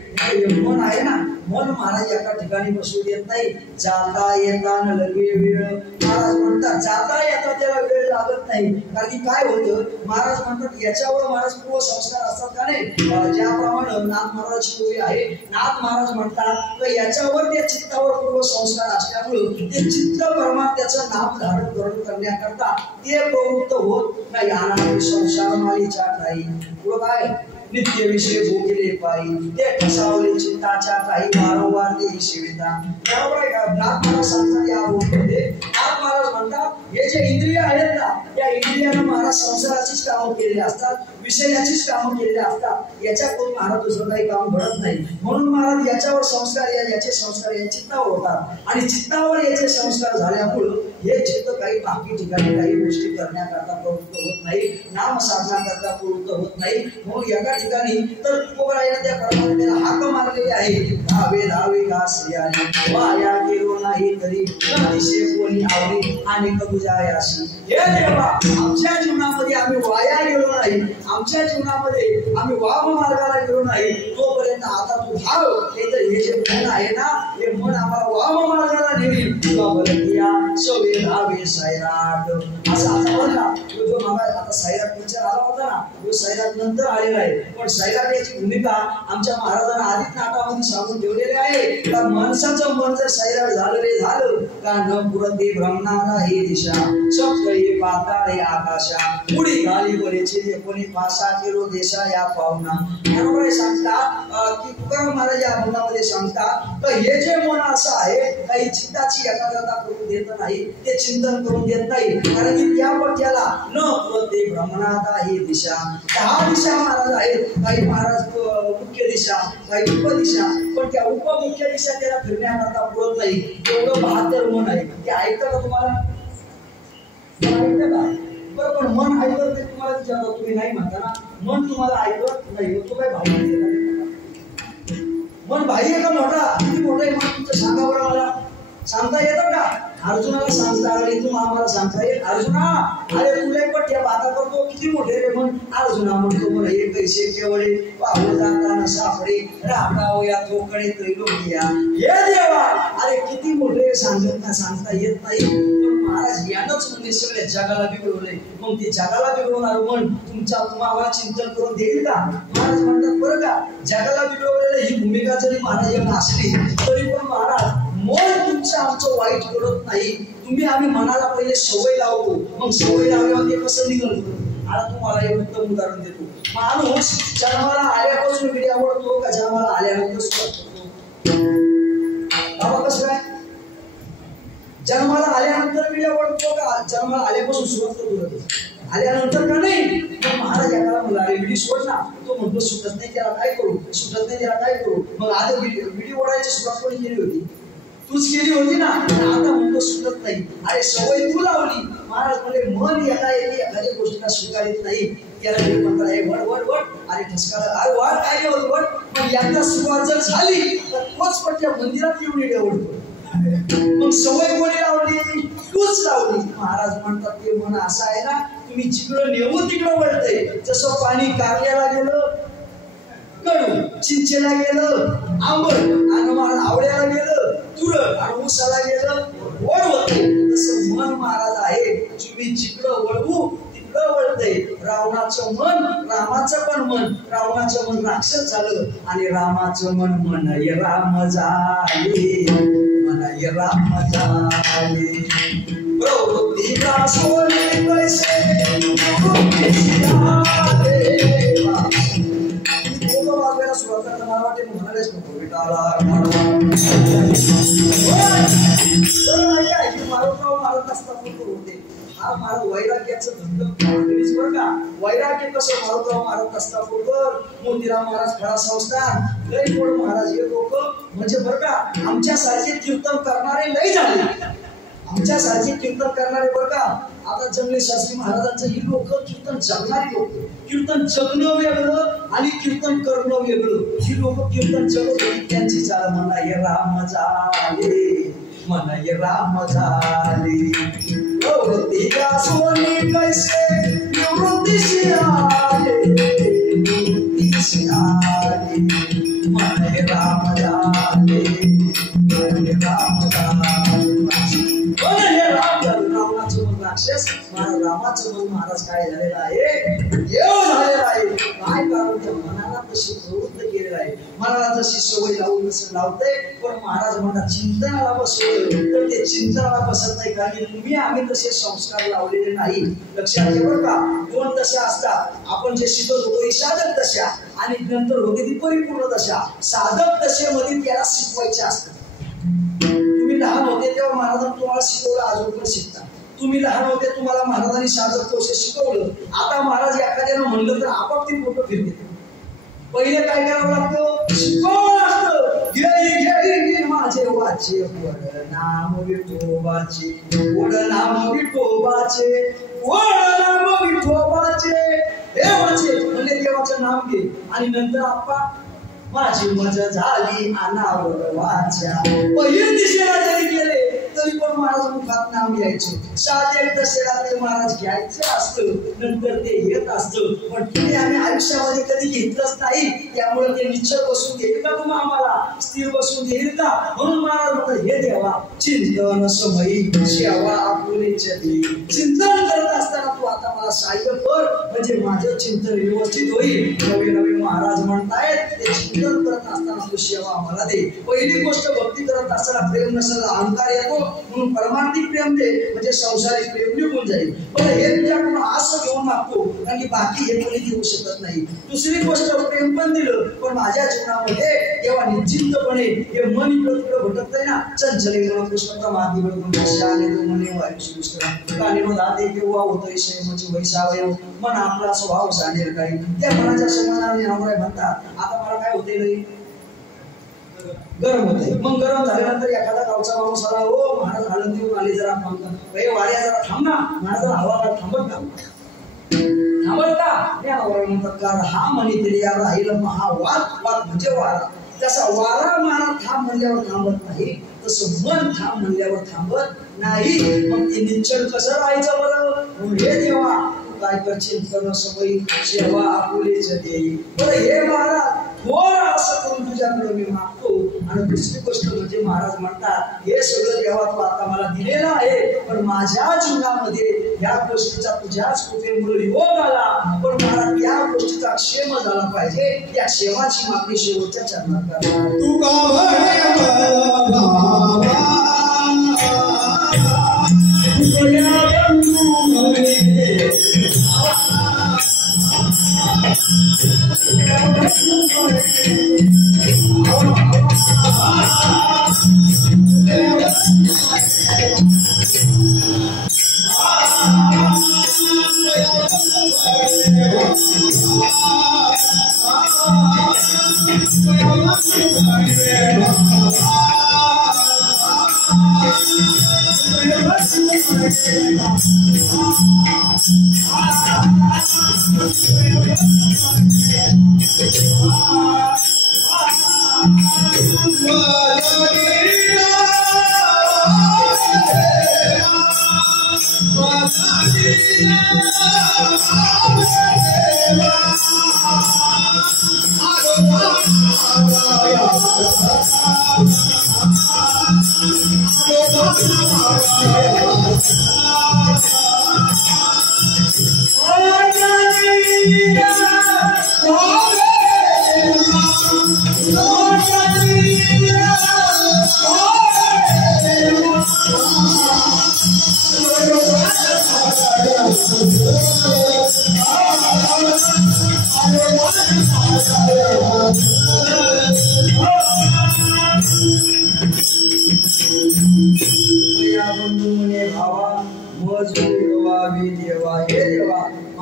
मन आहे ना, मन महाराज एका ठिकाणी बसू देत नाही. जाता येता न लगे वेळ, महाराज म्हणतात जाता येता त्याला वेळ लागत नाही. कारण की काय होतं, महाराज म्हणतात याच्यावर महाराज पूर्व संस्कार असतात का नाही. ज्याप्रमाणे नाथ महाराजांची ओवी आहे, नाथ महाराज म्हणतात तर याच्यावर त्या चित्तावर पूर्व संस्कार असल्यामुळे ते चित्त परमात्म्याचं नाम धारण करण्याकरता ते प्रवृत्त होत नाही. अनादि संसार मालीच्या ठाई पुढं काय नित्य विषय भोगले पायी, ते ठसावले चित्ताच्या काही वारंवार ते शिविता. बरोबर आहे का? नाथ महाराज सांगतात या गोष्टीमध्ये, नाथ महाराज म्हणतात हे जे इंद्रिय आहेत ना, या इंद्रियानं महाराज संसाराचीच कामं केलेली असतात, विषयाचीच कामं केलेली असतात. याच्याकडून महाराज दुसरं काही काम घडत नाही. म्हणून महाराज याच्यावर संस्कार याचे संस्कार या चित्तावर होतात आणि चित्तावर याचे संस्कार झाल्यामुळं हे चित्त काही बाकी ठिकाणी काही गोष्टी करण्याकरता प्रवृत्त होत नाही, नाम साधण्याकरता प्रवृत्त होत नाही. म्हणून एका ठिकाणी तर तुकोबरायाने त्या परमात्म्याला हाक मारलेली आहे, धावे धावे घासयाने वाया गेलो नाही तरी दिशे कोणी आवडी आणि कबुजायाशी. हे देवा, आमच्या जीवनामध्ये आम्ही वाया गेलो नाही, आमच्या जीवनामध्ये आम्ही वाम मार्गाला गेलो नाही तोपर्यंत आता तू धाव. हे तर हे जे मन आहे ना, हे मन आम्हाला वाम मार्गाला नेईल. तुला बलकिया सवे धावे सैराट, असं आता बघा जो मागा आता सैराट पिक्चर आला होता ना, तो सैराट नंतर आलेला आहे. पण सैराट याची भूमिका आमच्या महाराजांना आदित नाटामध्ये सांगून ठेवलेली आहे. तर माणसाचं मन जर सैराट झालं रे झालं का न पुरते भ्रमणाला ही दिशा, सप्तये पाताळे आकाशा उडी घाली बरेचे कोणी 5-6 किलो देशा या पाहुणा. बरोबर सांगतात की तुकाराम महाराज या अभंगामध्ये सांगतात तर हे जे मन असं आहे काही चित्ताची एकाग्रता करून देत नाही, ते चिंतन करून देत नाही. कारण की त्या पट्याला न पुरते भ्रमणाला ही दिशा, 10 दिशा महाराज आहेत. काही महाराज मुख्य दिशा, काही उपदिशा, पण त्या उपमुख्य दिशा त्याला फिरण्याकरता पुरत नाही. एवढं 72 मन आहे. ते ऐकतं का तुम्हाला? ऐकतं का? बरं, पण मन ऐकत ते तुम्हाला विचारतो, तुम्ही नाही म्हणता ना, मन तुम्हाला ऐकत नाही. तो काय भाई मन भाई आहे का मोठा? किती मोठं आहे मन तुमचं सांगा बरं, मला सांगता येतं का? अर्जुनाला सांगता आलं, तू आम्हाला सांगता येईल? अर्जुना अरे तुला एक पट्ट्या बाता करतो, किती मोठे रे मन. अर्जुना म्हणतो मला हे कैसे केवळे पाहू जाताना सापडे राबडाव या थोकडे त्रैलोकिया. हे देवा, अरे किती मोठे सांगता येत नाही. पण महाराज यानंच म्हणजे सगळ्या जगाला बिघडवलंय. मग ते जगाला बिघडवणार मन तुम्हाला चिंतन करून देईल का? महाराज म्हणतात बरं का, जगाला बिघडवलेलं ही भूमिका जरी महाराजांना असली तरी पण महाराज मन तुमचं आमचं वाईट करत नाही. आम्ही मनाला पहिले सवय लावतो, मग सवय लावल्यावर ते कसं निघतो. आता तुम्हाला एक उत्तम उदाहरण देतो. माणूस जन्माला आल्यापासून विडी आवडतो का जन्माला आल्यानंतर सुरुवात करतो? बाबा कसं काय? जन्माला आल्यानंतर विडी आवडतो का जन्माला आल्यापासून सुरुवात करतो? आल्यानंतर का नाही? महाराज याला म्हणला अरे विडी सोड ना. तो म्हणतो सुटत नाही त्याला काय करू, सुटत नाही त्याला काय करू. मग आता विडी ओढायची सुरुवात कोणी केली होती? तूच केली होती ना. आता म्हणतो सुटत नाही. अरे सवय तू लावली. महाराज म्हणजे मन एखाद्या गोष्टीला स्वीकारित नाही. त्याला म्हणतात हे वड वड वड, अरे ठसका अरे वाढ काय वड वड. पण यांना सुरुवात जर झाली तर तोच पण त्या मंदिरात येऊन येणे आवडतो. मग सवय कोणी लावली? तूच लावली. महाराज म्हणतात ते मन असं आहे ना, तुम्ही जिकडं नेऊ तिकडं वळतंय. जसं पाणी कारल्याला गेलं कडू, चिंचेला गेलं आंबट, आणि आवड्याला गेलं तुरट, आणि ऊसाला गेलं वड होते. तसं मन महाराज आहे, तुम्ही जिकडं वळवू तिकडं वळतंय. रावणाचं मन रामाचं पण मन, रावणाचं मन राक्षस झालं आणि रामाचं मन म्हणय राम झाले, म्हणय राम झाले. प्रवृत्तीला सोडले कैसे सुरुवात करता मला वाटते म्हणालेच नको विटाला मारत असतात होते. हा महाराज वैराग्याचं धंद बरं का. वैराग्य कसं मारुतराव मारत असता बरोबर. मोतीराम महाराज फळा संस्थान लय मोड महाराज हे लोक म्हणजे बरं का आमच्यासारखे कीर्तन करणारे लय झाले. आमच्यासारखे कीर्तन करणारे बरं का, आता जंगले शास्त्री महाराजांचं ही लोक कीर्तन जगणारी लोक. कीर्तन जगणं वेगळं आणि कीर्तन करणं वेगळं. ही लोक कीर्तन जगत होती, त्यांची चाल म्हणा ये राम झाले, म्हणा ये राम झाले. प्रवृत्तीला सोनी कैसे निवृत्तीशी आले, निवृत्तीशी आले. म्हणा ये राम झाले, म्हणा ये राम झाले. रावणाचं मन राक्षस, रामाचं मन महाराज काय झालेलं आहे, देव झालेला आहे. काय कारण, त्या मनाला तशी प्रवृत्त केलेलं आहे. मनाला जशी सवय लावून नसं लावते, पण महाराज म्हणतात चिंतनाला बसवलं तर ते चिंतनाला बसत नाही. कारण तुम्ही आम्ही तसे संस्कार लावलेले नाही. लक्षात घ्या बरं का, दोन दशा असतात. आपण जे शिकत होतो ही साधक दशा आणि नंतर होते ती परिपूर्ण दशा. साधक दशेमध्ये त्याला शिकवायचे असतात. तुम्ही लहान होते तेव्हा महाराजांनी तुम्हाला शिकवलं, अजून पण शिकता. तुम्ही लहान होते तुम्हाला महाराजांनी साधक कौशल्य शिकवलं. आता महाराज एखाद्यानं म्हणलं तर आपाप ती फोटो फिरते. पहिले काय करावं लागतं, शिकवलं असतं. घे माझे वाचे वड नाम विठोबाचे, वड नाम विठोबाचे, वड नाम विठोबाचे. देवाचे म्हणजे देवाचं नाम घे आणि नंतर आप्पा माझी मजा झाली अनावर वाचा. पहिल्या दिशेला जरी गेले तरी पण महाराज मुखात नाम घ्यायचं. साधक दशेला ते महाराज घ्यायचं असतं, नंतर ते येत असतं. पण तुम्ही आम्ही आयुष्यामध्ये कधी घेतलंच नाही, त्यामुळे ते निश्चय बसून घेईल का तुम्ही आम्हाला, स्थिर बसून घेईल का. म्हणून महाराज म्हणतात हे देवा चिंतन समयी सेवा आपुलेच दे. चिंतन करत असताना तू आता मला सहाय्य कर, म्हणजे माझं चिंतन व्यवस्थित होईल. नवे नवे महाराज म्हणतायत ते चिंतन करत असताना तू सेवा आम्हाला दे. पहिली गोष्ट भक्ती करत असताना प्रेम नसेल अहंकार येतो, म्हणून परमार्थिक प्रेम दे, म्हणजे संसारिक प्रेम निघून जाईल. पण हे तुझ्याकडून असं घेऊन मागतो कारण की बाकी हे कोणी देऊ शकत नाही. दुसरी गोष्ट प्रेम पण दिलं, पण माझ्या जीवनामध्ये तेव्हा निश्चितपणे हे मन इकडं तिकडं भटकत आहे ना. चंचले मन कृष्णता माती बळकून शाने तो मने वायू श्रीकृष्ण काने मधाते केव्हा होतोय शेमची वैसावय मन आपला स्वभाव सांगेल काही. त्या मनाच्या समाधानाने आम्हाला म्हणतात आता मला काय होते नाही, गरम होते. मग गरम झाल्यानंतर एखादा गावचा माणूस आला, हो महाराज हळद देऊन आले जरा थांबतात, वाऱ्या जरा थांब ना. महाराज हवा थांबत का, थांबत का. म्हणतात कारण हा म्हणे तरी या राहील महावाद. वाद म्हणजे वारा. जसा वारा मारा थांब म्हणल्यावर थांबत नाही, तसं मन थांब म्हणल्यावर थांबत नाही. मग ते निश्चल कसं राहायचं बरं. हे देवा काय कर चिंतन समयी सेवा आपुलेच देई. बरं हे महाराज थोडं असं करून तुझ्याकडे मी मागतो. आणि दुसरी गोष्ट म्हणजे महाराज म्हणतात हे सगळं देवा तू आता मला दिलेलं आहे, पण माझ्या जीवनामध्ये या गोष्टीचा तुझ्याच कृपेमुळे योग आला, पण मला त्या गोष्टीचा क्षेम झाला पाहिजे. त्या क्षेमाची मागणी शेवटच्या चरणात करणार. तू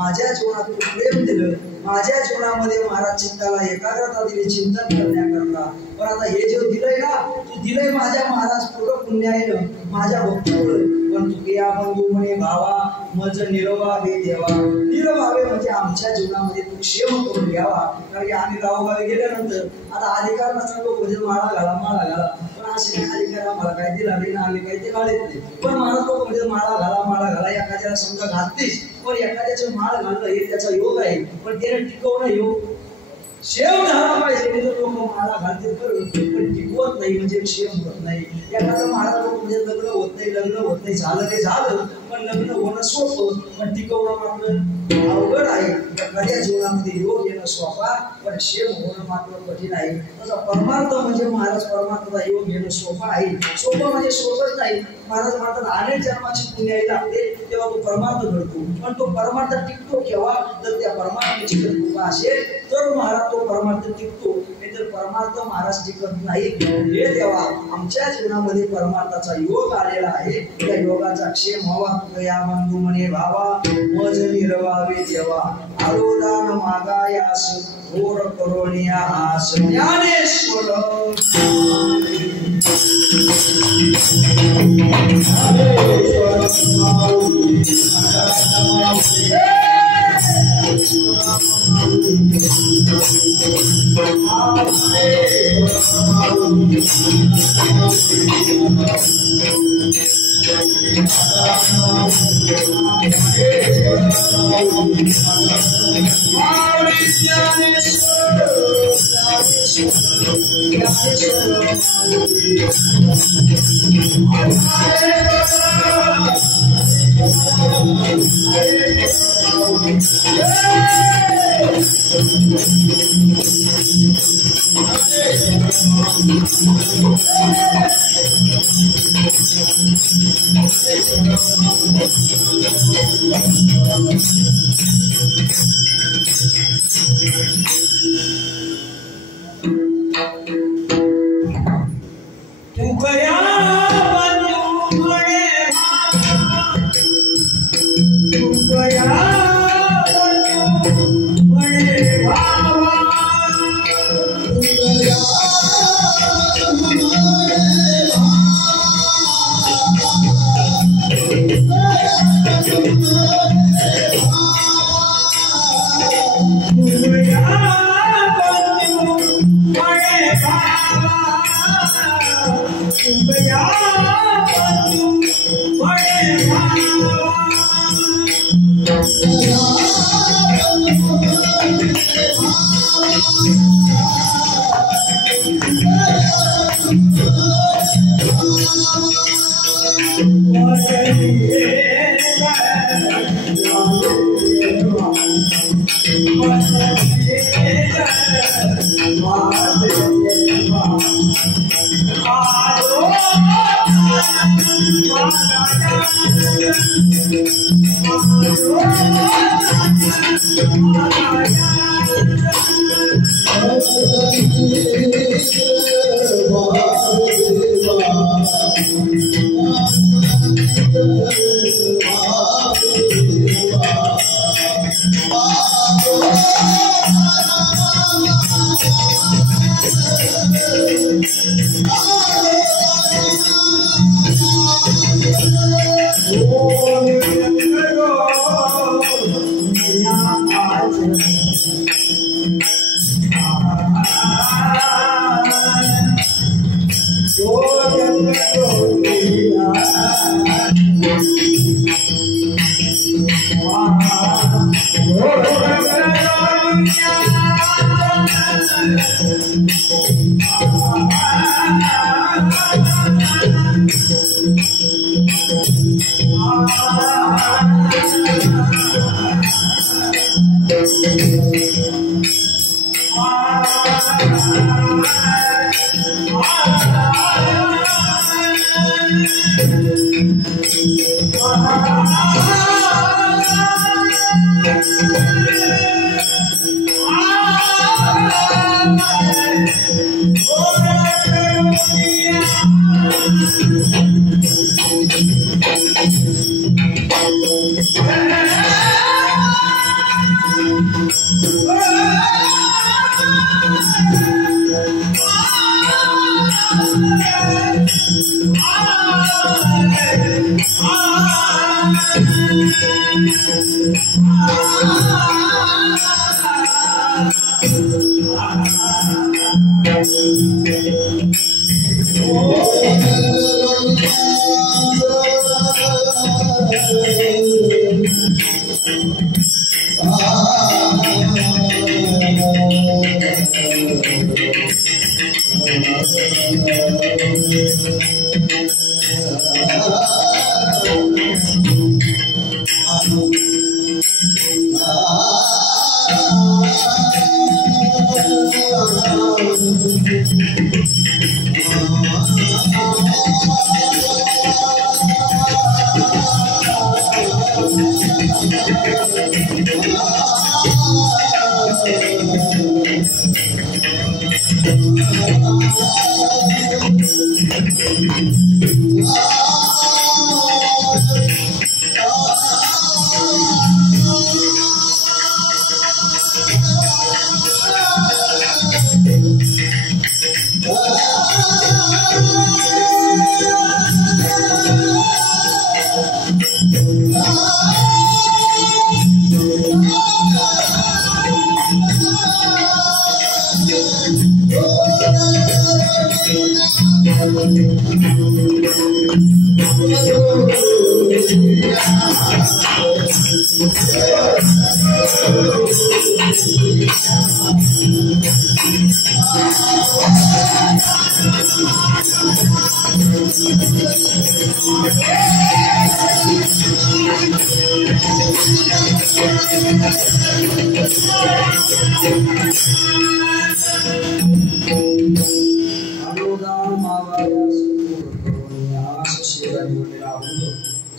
माझ्या जीवनातून प्रेम दिलं, माझ्या जीवनामध्ये महाराज चित्ताला एकाग्रता दिली चिंतन करण्याकरता. पण आता हे जे दिलंय ना, तू दिलंय माझ्या महाराज पूर्ण पुण्याईनं माझ्या भक्तीमुळे. पण तू या बंधू म्हणे भावा मज निरवावे देवा. निरवावे म्हणजे आमच्या जीवनामध्ये तू क्षेम करून घ्यावा. कारण की आम्ही गावोगावी गेल्यानंतर आता अधिकार नसताना लोक म्हणजे माळा घाला. पण असे काय अधिकार आम्हाला काय दिला नाही ना, आम्ही काही ते घालत नाही. पण मला लोक म्हणजे माळा घाला एखाद्याला समजा घालतेच, पण एखाद्याचे माळ घालणं हे त्याचा योग आहे. पण त्याने टिकवणं योग शेम झाला पाहिजे. लोक माळा घालते पण टिकवत नाही म्हणजे शेम होत नाही. एखादा माळा लोक म्हणजे लग्न होत नाही झालं ते झालं, पण लग्न होणं सोपं पण टिकवणं मात्र अवघड आहे. एखाद्या जीवनामध्ये योग येणं सोपा पण शेम होणं मात्र कठीण आहे. तसा परमार्थ म्हणजे महाराज परमार्थाचा योग येणं सोपा आहे. सोपं म्हणजे सोपंच नाही. महाराज म्हणतात अनेक जन्माची पुण्याई लागते तेव्हा तो परमार्थ घडतो. पण तो परमार्थ टिकतो केव्हा तर त्या परमार्थाची कृपा असेल तर महाराज तो परमार्थ टिकतो. तर परमार्थ महाराज टिकत नाही. हे देवा आमच्या जीवनामध्ये परमार्थाचा योग आलेला आहे. त्या योगाचा क्षेम व्हावा या बंधू म्हणे भावा मज निरवावे देवा. आरोदान मागायास घोर करोनिया आस ज्ञानेश्वर.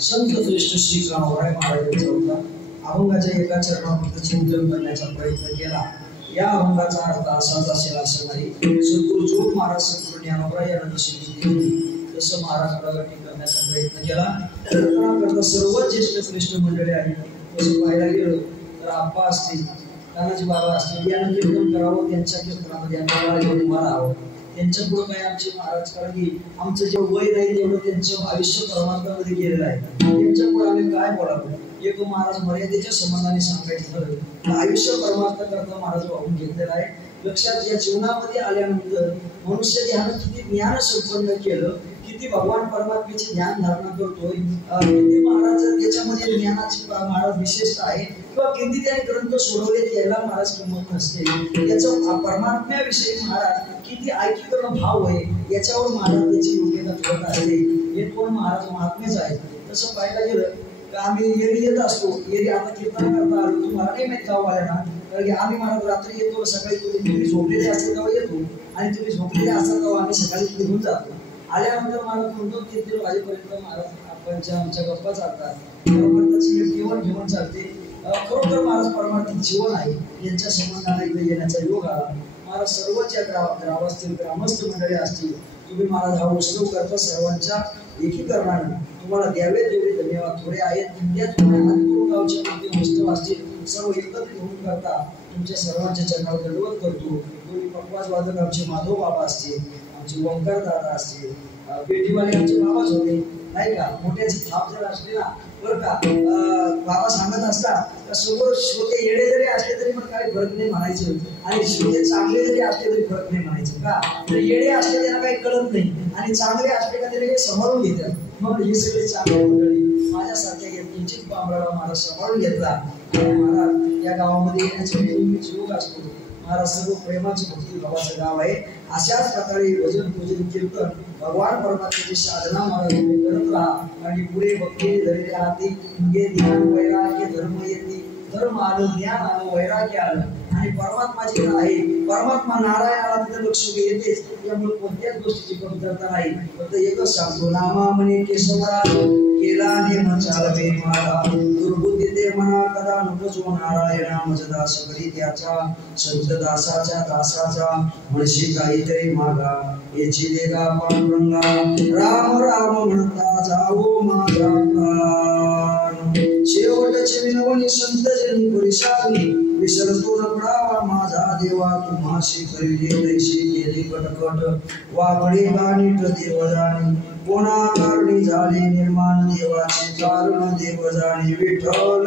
संत श्रेष्ठ श्री कामराय महाराजांचा होता. अभंगाच्या एका चरणापुरतं चिंतन करण्याचा प्रयत्न केला. या अभंगाचा अर्थ असाच असेल असं नाही. सद्गुरू जोग महाराज सद्गुरू ज्ञानोबराय यांना जशी दिली होती तसं महाराज प्रगती करण्याचा प्रयत्न केला. करता सर्व ज्येष्ठ श्रेष्ठ मंडळी आहेत. तसं पाहायला गेलं तर आप्पा असतील, कानाजी बाबा असतील, यांना कीर्तन करावं. त्यांच्या कीर्तनामध्ये आम्हाला घेऊन मारावं. त्यांच्या पुढे काय आमचे महाराज, कारण की आमचं जे वय नाही तेवढं त्यांचं आयुष्य परमात्म्यामध्ये गेलेलं आहे. त्यांच्या पुढे आम्ही काय बोलावं. एक महाराज मर्यादेच्या संबंधाने सांगायचं ठरलं. आयुष्य परमात्मा करता महाराज वाहून घेतलेला आहे. लक्षात या जीवनामध्ये आल्यानंतर मनुष्य ध्यान किती ज्ञान संपन्न केलं, किती भगवान परमात्म्याचे ज्ञान धारणा करतोय, किती महाराज त्याच्यामध्ये ज्ञानाची महाराज विशेषता आहे, किंवा किती त्याने ग्रंथ सोडवले याला महाराज किंमत नसते. याचा परमात्म्याविषयी महाराज किती ऐकीकरण भाव आहे याच्यावर महाराज त्याची योग्यता ठरत आहे. हे कोण महाराज महात्मेच आहेत. तसं पाहायला गेलं तर आम्ही एरी येत असतो. एरी आता कीर्तन करता आलो, तुम्हाला नाही माहित गाव आल्या ना, कारण की आम्ही महाराज रात्री येतो, सकाळी तुम्ही झोपलेले असेल तेव्हा येतो, आणि तुम्ही झोपलेले असाल तेव्हा आम्ही सकाळी निघून जातो. आल्यानंतर महाराज 2-3 वाजेपर्यंत महाराज आपणच्या आमच्या गप्पा चालतात. परमार्थाची जेवण घेऊन चालते. खरोखर महाराज परमार्थिक जीवन आहे. यांच्या संबंधाला इथे येण्याचा योग आला. महाराज सर्वच्या गावातील ग्रामस्थ मंडळी असतील, तुम्ही महाराज हा उत्सव करता सर्वांच्या एकीकरणाने तुम्हाला द्यावे तेवढे धन्यवाद. थोडे आहेत त्या तुम्हाला गावचे मोठे उत्सव असतील, सर्व एकत्रित होऊन करता तुमच्या सर्वांच्या चरणावर दंडवत करतो. दोन्ही पकवाज वादक आमचे माधव बाबा असतील, आमचे ओंकार दादा असतील, पेटीवाले आमचे बाबाच होते नाही का. मोठ्याची थाप जर असली ना बरं का, बाबा सांगत असतात समोर श्रोते येडे जरी असले तरी पण काही फरक नाही म्हणायचं, आणि श्रोते चांगले जरी असले तरी फरक नाही म्हणायचं. का तर येडे असले त्यांना काही कळत नाही, आणि चांगले असले का त्याला काही सांभाळून घेतात. मग हे सगळे चांगले मंडळी माझ्यासारख्या किंचित बांबळाला महाराज सांभाळून घेतला. आणि महाराज या गावामध्ये येण्याचे योग असतो. महाराज सर्व प्रेमाची भक्ती भावाचं गाव आहे. अशाच प्रकारे भजन पूजन कीर्तन भगवान परमात्म्याची साधना महाराज करत राहा. आणि पुढे भक्तीने धरले हाती हे ज्ञान वैराग्य धर्म येते. धर्म आलं, ज्ञान आलं, वैराग्य आलं, आणि परमात्मा जिथं आहे, परमात्मा नारायणाला तिथं लक्ष येतेच. त्यामुळे कोणत्याच गोष्टीची कमतरता नाही. फक्त एकच सांगतो, नामा म्हणे केशवरा केला नेम चालवे मारा, दुर्बुद्धी ते म्हणा कदा नकोचो नारायणा मजदास करी त्याचा. संत दासाच्या दासाचा म्हणशी काहीतरी मागा, याची देगा पांडुरंगा राम राम म्हणता जावो माझा प्राण. शेवटचे विनवणी संत जनी विसावी विसरतो न पडावा माझा देवा तुम्हाशी करिले तैशी केले कटकट वाकडे गाणीट देव जाणी कोणा कारणी झाले निर्माण देवाचे कारण देव जाणे विठ्ठल